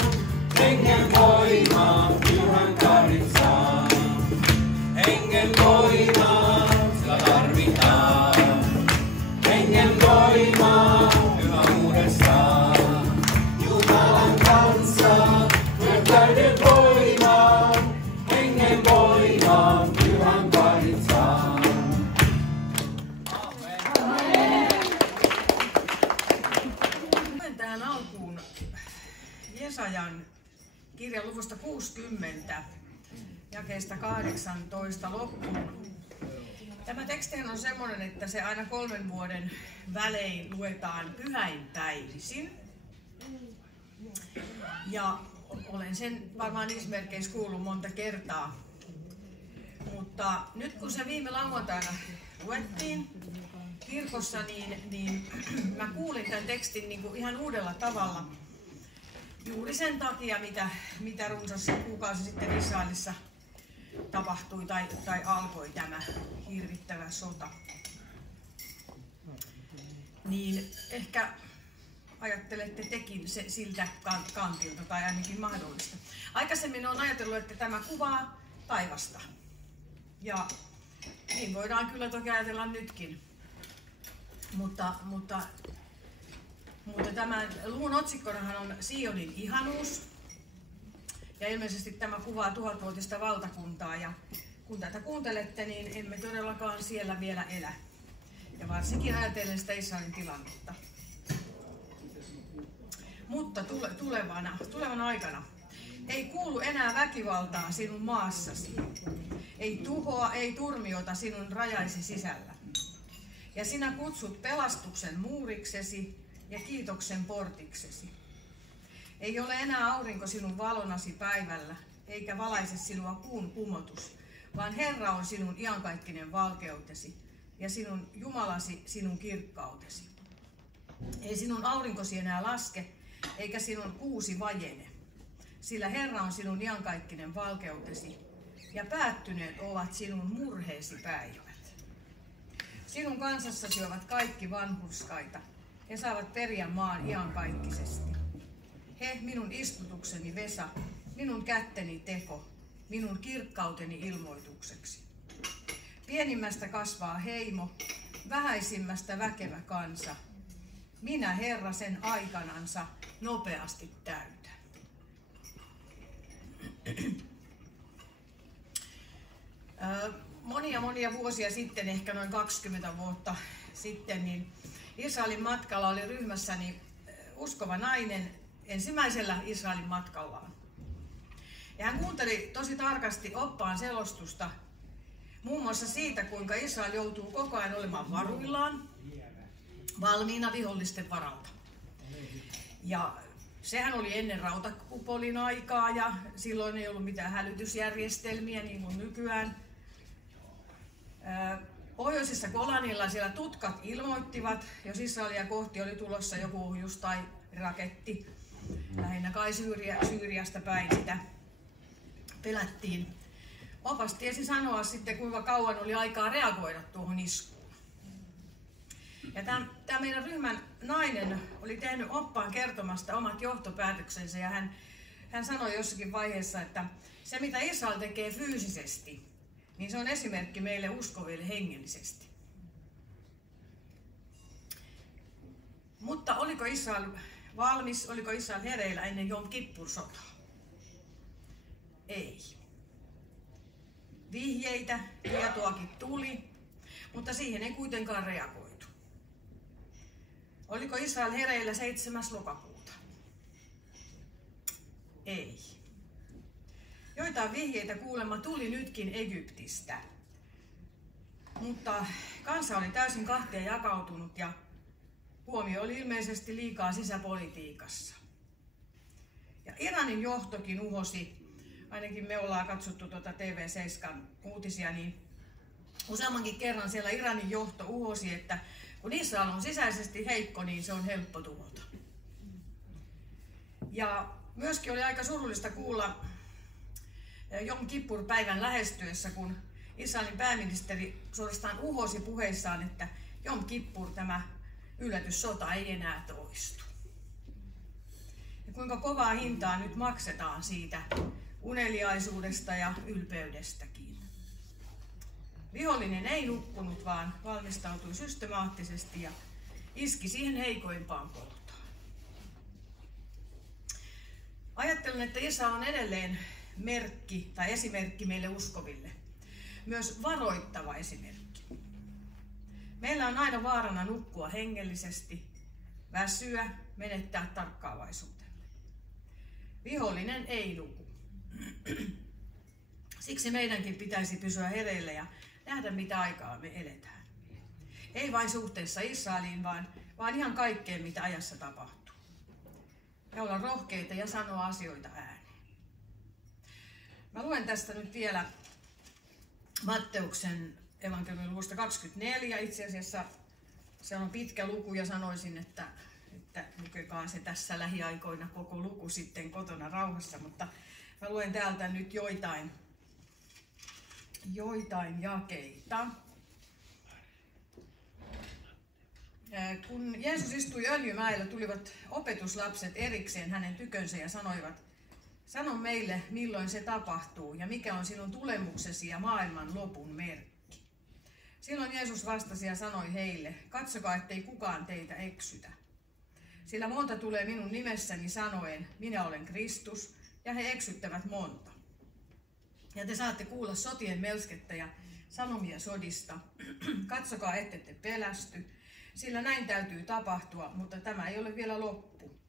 Hengen voimaa, pyhän karitsaan. Hengen voimaa, sitä tarvitaan. Hengen voimaa, yhä uudestaan. Jumalan kansa, lyön täyden voimaa. Hengen voimaa, pyhän karitsaan. Luen tähän alkuun Jesajan kirjan luvusta 60, jakeesta 18 loppuun. Tämä tekstihän on semmoinen, että se aina 3 vuoden välein luetaan pyhäinpäivisin. Ja olen sen varmaan niissä merkeissä kuullut monta kertaa. Mutta nyt kun se viime lauantaina luettiin kirkossa, niin mä kuulin tämän tekstin niin kuin ihan uudella tavalla. Juuri sen takia, mitä runsas kuukausi sitten Israelissa tapahtui tai alkoi tämä hirvittävä sota. Niin ehkä ajattelette tekin se siltä kantilta tai ainakin mahdollista. Aikaisemmin olen ajatellut, että tämä kuvaa taivasta. Ja niin voidaan kyllä toki ajatella nytkin. Mutta tämän luvun otsikkonahan on Sionin ihanuus. Ja ilmeisesti tämä kuvaa 1000-vuotista valtakuntaa. Ja kun tätä kuuntelette, niin emme todellakaan siellä vielä elä. Ja varsinkin ajatellen sitä Israelin tilannetta. Mutta tulevana aikana ei kuulu enää väkivaltaa sinun maassasi. Ei tuhoa, ei turmiota sinun rajaisi sisällä. Ja sinä kutsut pelastuksen muuriksesi ja kiitoksen portiksesi. Ei ole enää aurinko sinun valonasi päivällä, eikä valaise sinua kuun kumotus, vaan Herra on sinun iankaikkinen valkeutesi ja sinun Jumalasi sinun kirkkautesi. Ei sinun aurinkosi enää laske, eikä sinun kuusi vajene, sillä Herra on sinun iankaikkinen valkeutesi ja päättyneet ovat sinun murheesi päivät. Sinun kansassasi ovat kaikki vanhurskaita, he saavat periä maan iankaikkisesti. He, minun istutukseni vesa, minun kätteni teko, minun kirkkauteni ilmoitukseksi. Pienimmästä kasvaa heimo, vähäisimmästä väkevä kansa. Minä, Herra, sen aikanansa nopeasti täytän. Monia vuosia sitten, ehkä noin 20 vuotta sitten, niin Israelin matkalla oli ryhmässäni uskova nainen ensimmäisellä Israelin matkallaan. Ja hän kuunteli tosi tarkasti oppaan selostusta muun muassa siitä, kuinka Israel joutuu koko ajan olemaan varuillaan, valmiina vihollisten varalta. Ja sehän oli ennen rautakupolin aikaa ja silloin ei ollut mitään hälytysjärjestelmiä niin kuin nykyään. Pohjoisessa Golanilla siellä tutkat ilmoittivat, jos Israelia kohti oli tulossa joku ohjus tai raketti, lähinnä kai Syyriasta päin sitä pelättiin. Opas tiesi sanoa sitten, kuinka kauan oli aikaa reagoida tuohon iskuun. Ja tämä meidän ryhmän nainen oli tehnyt oppaan kertomasta omat johtopäätöksensä ja hän sanoi jossakin vaiheessa, että se mitä Israel tekee fyysisesti, niin se on esimerkki meille uskoville hengellisesti. Mutta oliko Israel valmis, oliko Israel hereillä ennen Jom Kippur-sotaa? Ei. Vihjeitä, tietoakin tuli, mutta siihen ei kuitenkaan reagoitu. Oliko Israel hereillä 7. lokakuuta? ei. Joitain vihjeitä kuulemma tuli nytkin Egyptistä, mutta kansa oli täysin kahtia jakautunut ja huomio oli ilmeisesti liikaa sisäpolitiikassa. Ja Iranin johtokin uhosi, ainakin me ollaan katsottu tuota TV7 uutisia, niin useammankin kerran siellä Iranin johto uhosi, että kun Israel on sisäisesti heikko, niin se on helppo tuhota. Ja myöskin oli aika surullista kuulla Jom Kippur-päivän lähestyessä, kun Israelin pääministeri suorastaan uhosi puheissaan, että Jom Kippur, tämä yllätyssota, ei enää toistu. Ja kuinka kovaa hintaa nyt maksetaan siitä uneliaisuudesta ja ylpeydestäkin. Vihollinen ei nukkunut, vaan valmistautui systemaattisesti ja iski siihen heikoimpaan kohtaan. Ajattelen, että Israel on edelleen merkki tai esimerkki meille uskoville. Myös varoittava esimerkki. Meillä on aina vaarana nukkua hengellisesti, väsyä, menettää tarkkaavaisuutemme. Vihollinen ei nuku. Siksi meidänkin pitäisi pysyä hereillä ja nähdä, mitä aikaa me eletään. Ei vain suhteessa Israeliin, vaan ihan kaikkeen, mitä ajassa tapahtuu. Ja olla rohkeita ja sanoa asioita ääneen. Mä luen tästä nyt vielä Matteuksen evankeliumin luvusta 24. Itse asiassa se on pitkä luku ja sanoisin, että lukekaa se tässä lähiaikoina koko luku sitten kotona rauhassa, mutta mä luen täältä nyt joitain jakeita. Kun Jeesus istui Öljymäellä, tulivat opetuslapset erikseen hänen tykönsä ja sanoivat, sano meille, milloin se tapahtuu ja mikä on sinun tulemuksesi ja maailman lopun merkki. Silloin Jeesus vastasi ja sanoi heille, katsokaa, ettei kukaan teitä eksytä. Sillä monta tulee minun nimessäni sanoen, minä olen Kristus, ja he eksyttävät monta. Ja te saatte kuulla sotien melskettä ja sanomia sodista. Katsokaa, ette te pelästy, sillä näin täytyy tapahtua, mutta tämä ei ole vielä loppu.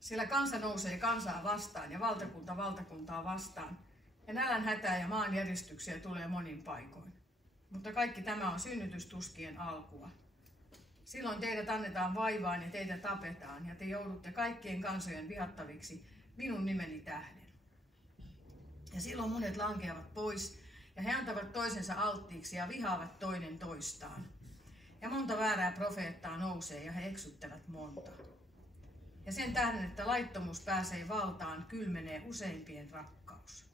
Sillä kansa nousee kansaa vastaan ja valtakunta valtakuntaa vastaan, ja nälänhätää ja maanjäristyksiä tulee monin paikoin. Mutta kaikki tämä on synnytystuskien alkua. Silloin teidät annetaan vaivaan ja teitä tapetaan, ja te joudutte kaikkien kansojen vihattaviksi minun nimeni tähden. Ja silloin monet lankeavat pois, ja he antavat toisensa alttiiksi ja vihaavat toinen toistaan. Ja monta väärää profeettaa nousee, ja he eksyttävät monta. Ja sen tähden, että laittomuus pääsee valtaan, kylmenee useimpien rakkaus.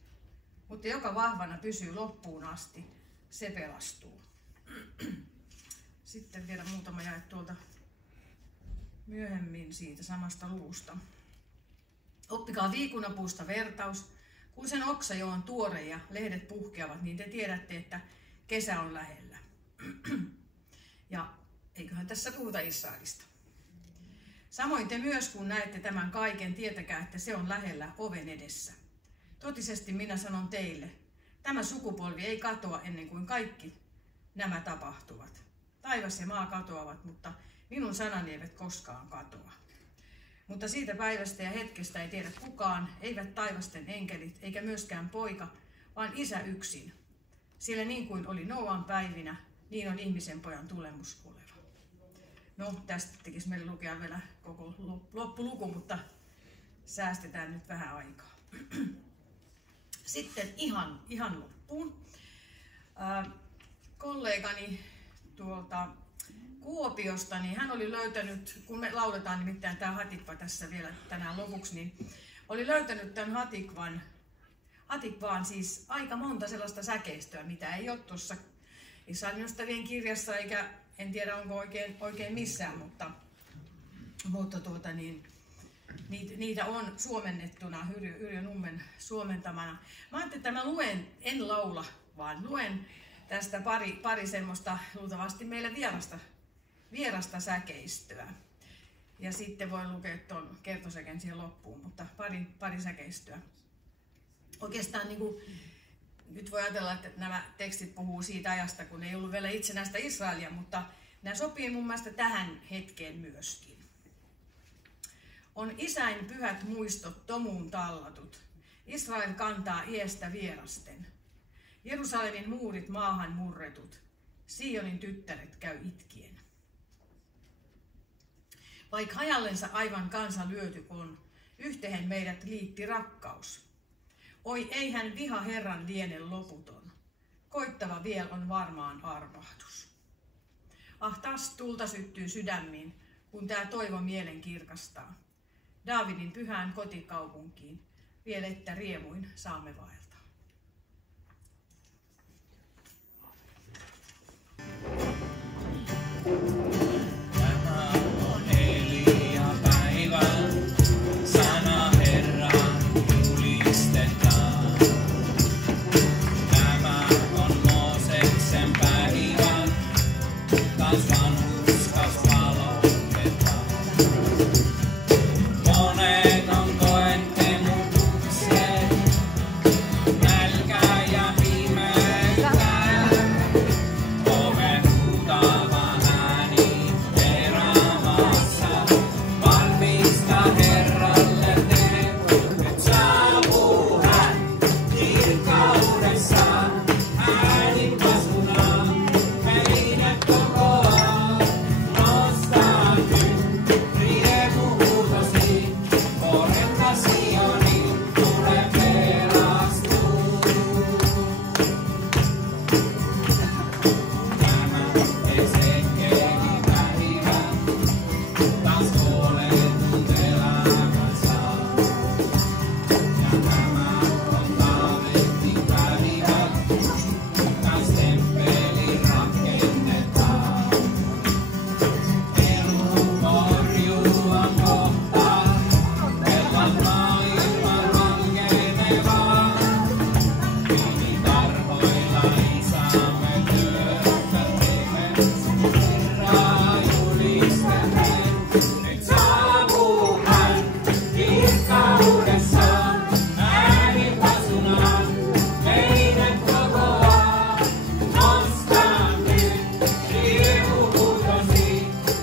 Mutta joka vahvana pysyy loppuun asti, se pelastuu. Sitten vielä muutama jae tuolta myöhemmin siitä samasta luvusta. Oppikaa viikunapuusta vertaus. Kun sen oksa jo on tuore ja lehdet puhkeavat, niin te tiedätte, että kesä on lähellä. Ja eiköhän tässä puhuta Israelista. Samoin te myös, kun näette tämän kaiken, tietäkää, että se on lähellä oven edessä. Totisesti minä sanon teille, tämä sukupolvi ei katoa ennen kuin kaikki nämä tapahtuvat. Taivas ja maa katoavat, mutta minun sanani eivät koskaan katoa. Mutta siitä päivästä ja hetkestä ei tiedä kukaan, eivät taivasten enkelit, eikä myöskään poika, vaan Isä yksin. Sillä niin kuin oli Noan päivinä, niin on ihmisen pojan tulemus oleva. No, tästä tekisi meille lukea vielä koko loppuluku, mutta säästetään nyt vähän aikaa. Sitten ihan loppuun. Kollegani tuolta Kuopiosta, niin hän oli löytänyt, kun me lauletaan nimittäin tämä hatikva tässä vielä tänään lopuksi, niin oli löytänyt tämän hatikvaan siis aika monta sellaista säkeistöä, mitä ei ole tuossa Israelin ystävien kirjassa, eikä en tiedä onko oikein missään, mutta niitä on suomennettuna Yrjö Nummen suomentamana. Mä ajattelin, että mä luen, en laula, vaan luen tästä pari semmoista luultavasti meille vierasta säkeistöä. Ja sitten voi lukea tuon kertosäken siihen loppuun, mutta pari säkeistöä. Oikeastaan niin kuin, nyt voi ajatella, että nämä tekstit puhuu siitä ajasta, kun ei ollut vielä itsenäistä Israelia, mutta nämä sopii mun mielestä tähän hetkeen myöskin. On isäin pyhät muistot tomuun tallatut. Israel kantaa iestä vierasten. Jerusalemin muurit maahan murretut. Sionin tyttäret käy itkien. Vaik hajallensa aivan kansa lyöty on, yhtehen meidät liitti rakkaus. Oi eihän viha Herran liene loputon. Koittava viel on varmaan armahdus. Ah, taas tulta syttyy sydämiin, kun tää toivo mielen kirkastaa. Daavidin pyhään kotikaupunkiin, vielä että riemuin saamme vaeltaa. Tämä on Elia päivä, sana Herran julistetaan. Tämä on Mooseksen päivä, taas vanhus, taas valotetaan. Monet on koen emutukset, nälkä ja pimeyttä. Ove huutava ääni perämaassa, valmista Herralle tee. Nyt saapuu hän kirkkaudessaan, äänin kasvunaan meidät kokoaa. Nostaa nyt riemuhuutosi, korjata Sioniin, tule pelastuu. Tämä Esekielin päivä, taas huoletut elämän saa. Ja tämä on Taavetin päivä, taas temppeli rakennetaan. Elun korjuan kohta, hellat maailman valkenevaa. Viinitarhoilla isämme työtä teemme, Herraa julistellen. Nyt saapuu hän kirkkaudessaan, äänin pasunaan meidät kokoaa. Nostaa nyt riemuhuutosi,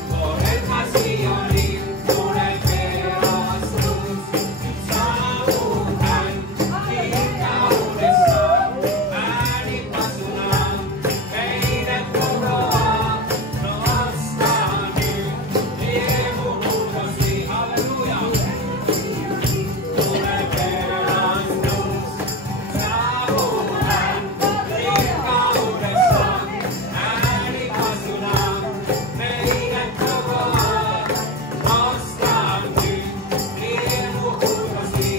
korjata Sioniin, tule pelastus. Nyt saapuu hän kirkkaudessaan, äänin pasunaan meidät kokoaa. Nostaa nyt riemuhuutosi, halleluja. Tule pelastus. Saapuu hän kirkkaudessaan, äänin pasunaan meidät kokoaa. Nostaa nyt riemuhuutosi,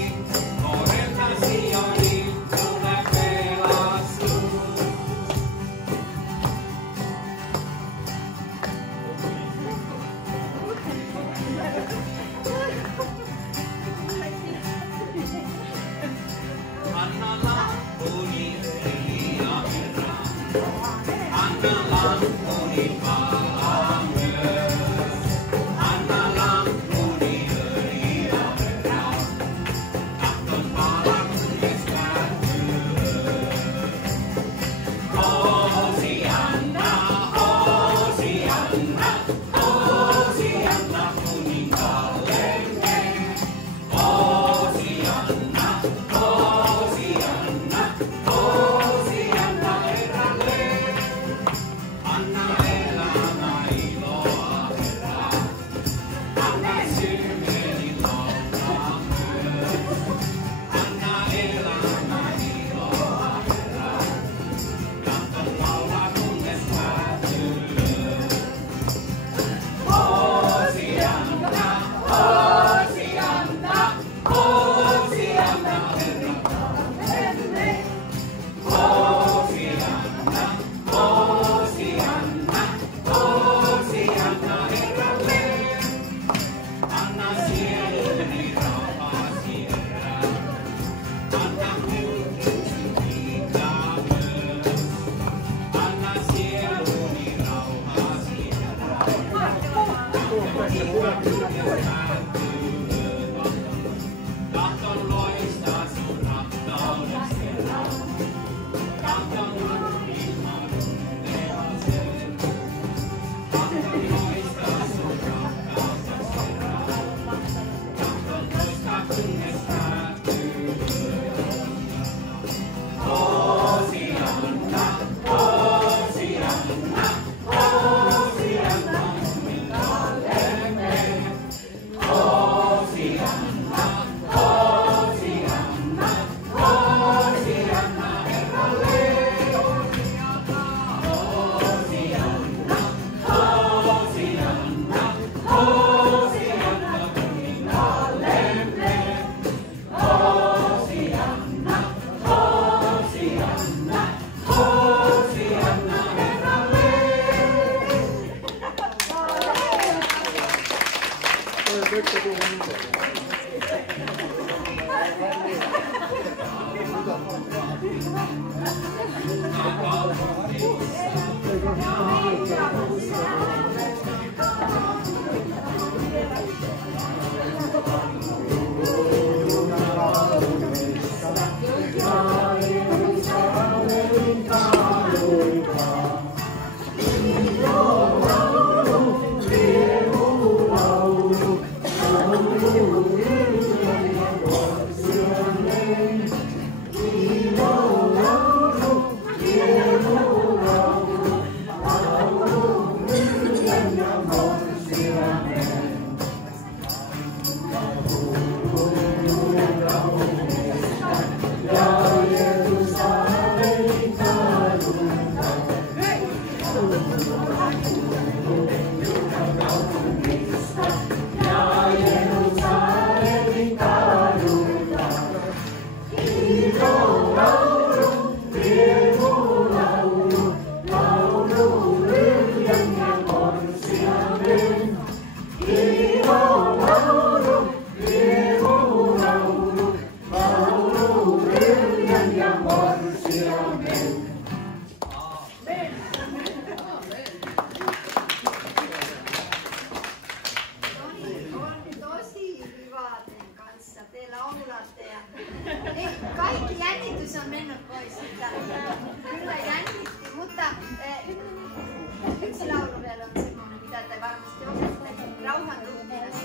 korjata Sioniin, tule pelastus. Anna lampuni Elia Herran, anna lampuni palaa myös. Anna lampuni Elia Herran, tahton palanut kestää myös. Hosianna, Hosianna, Hosianna kuninkallemme. Hosianna, Hosianna, Hosianna Herralle. Anna elää laulaatte. Niin, kaikki jännitys on mennyt pois. Että kyllä jännitti, mutta yksi laulu vielä on semmoinen, mitä te varmasti osaatte. Rauhan ruhtinas.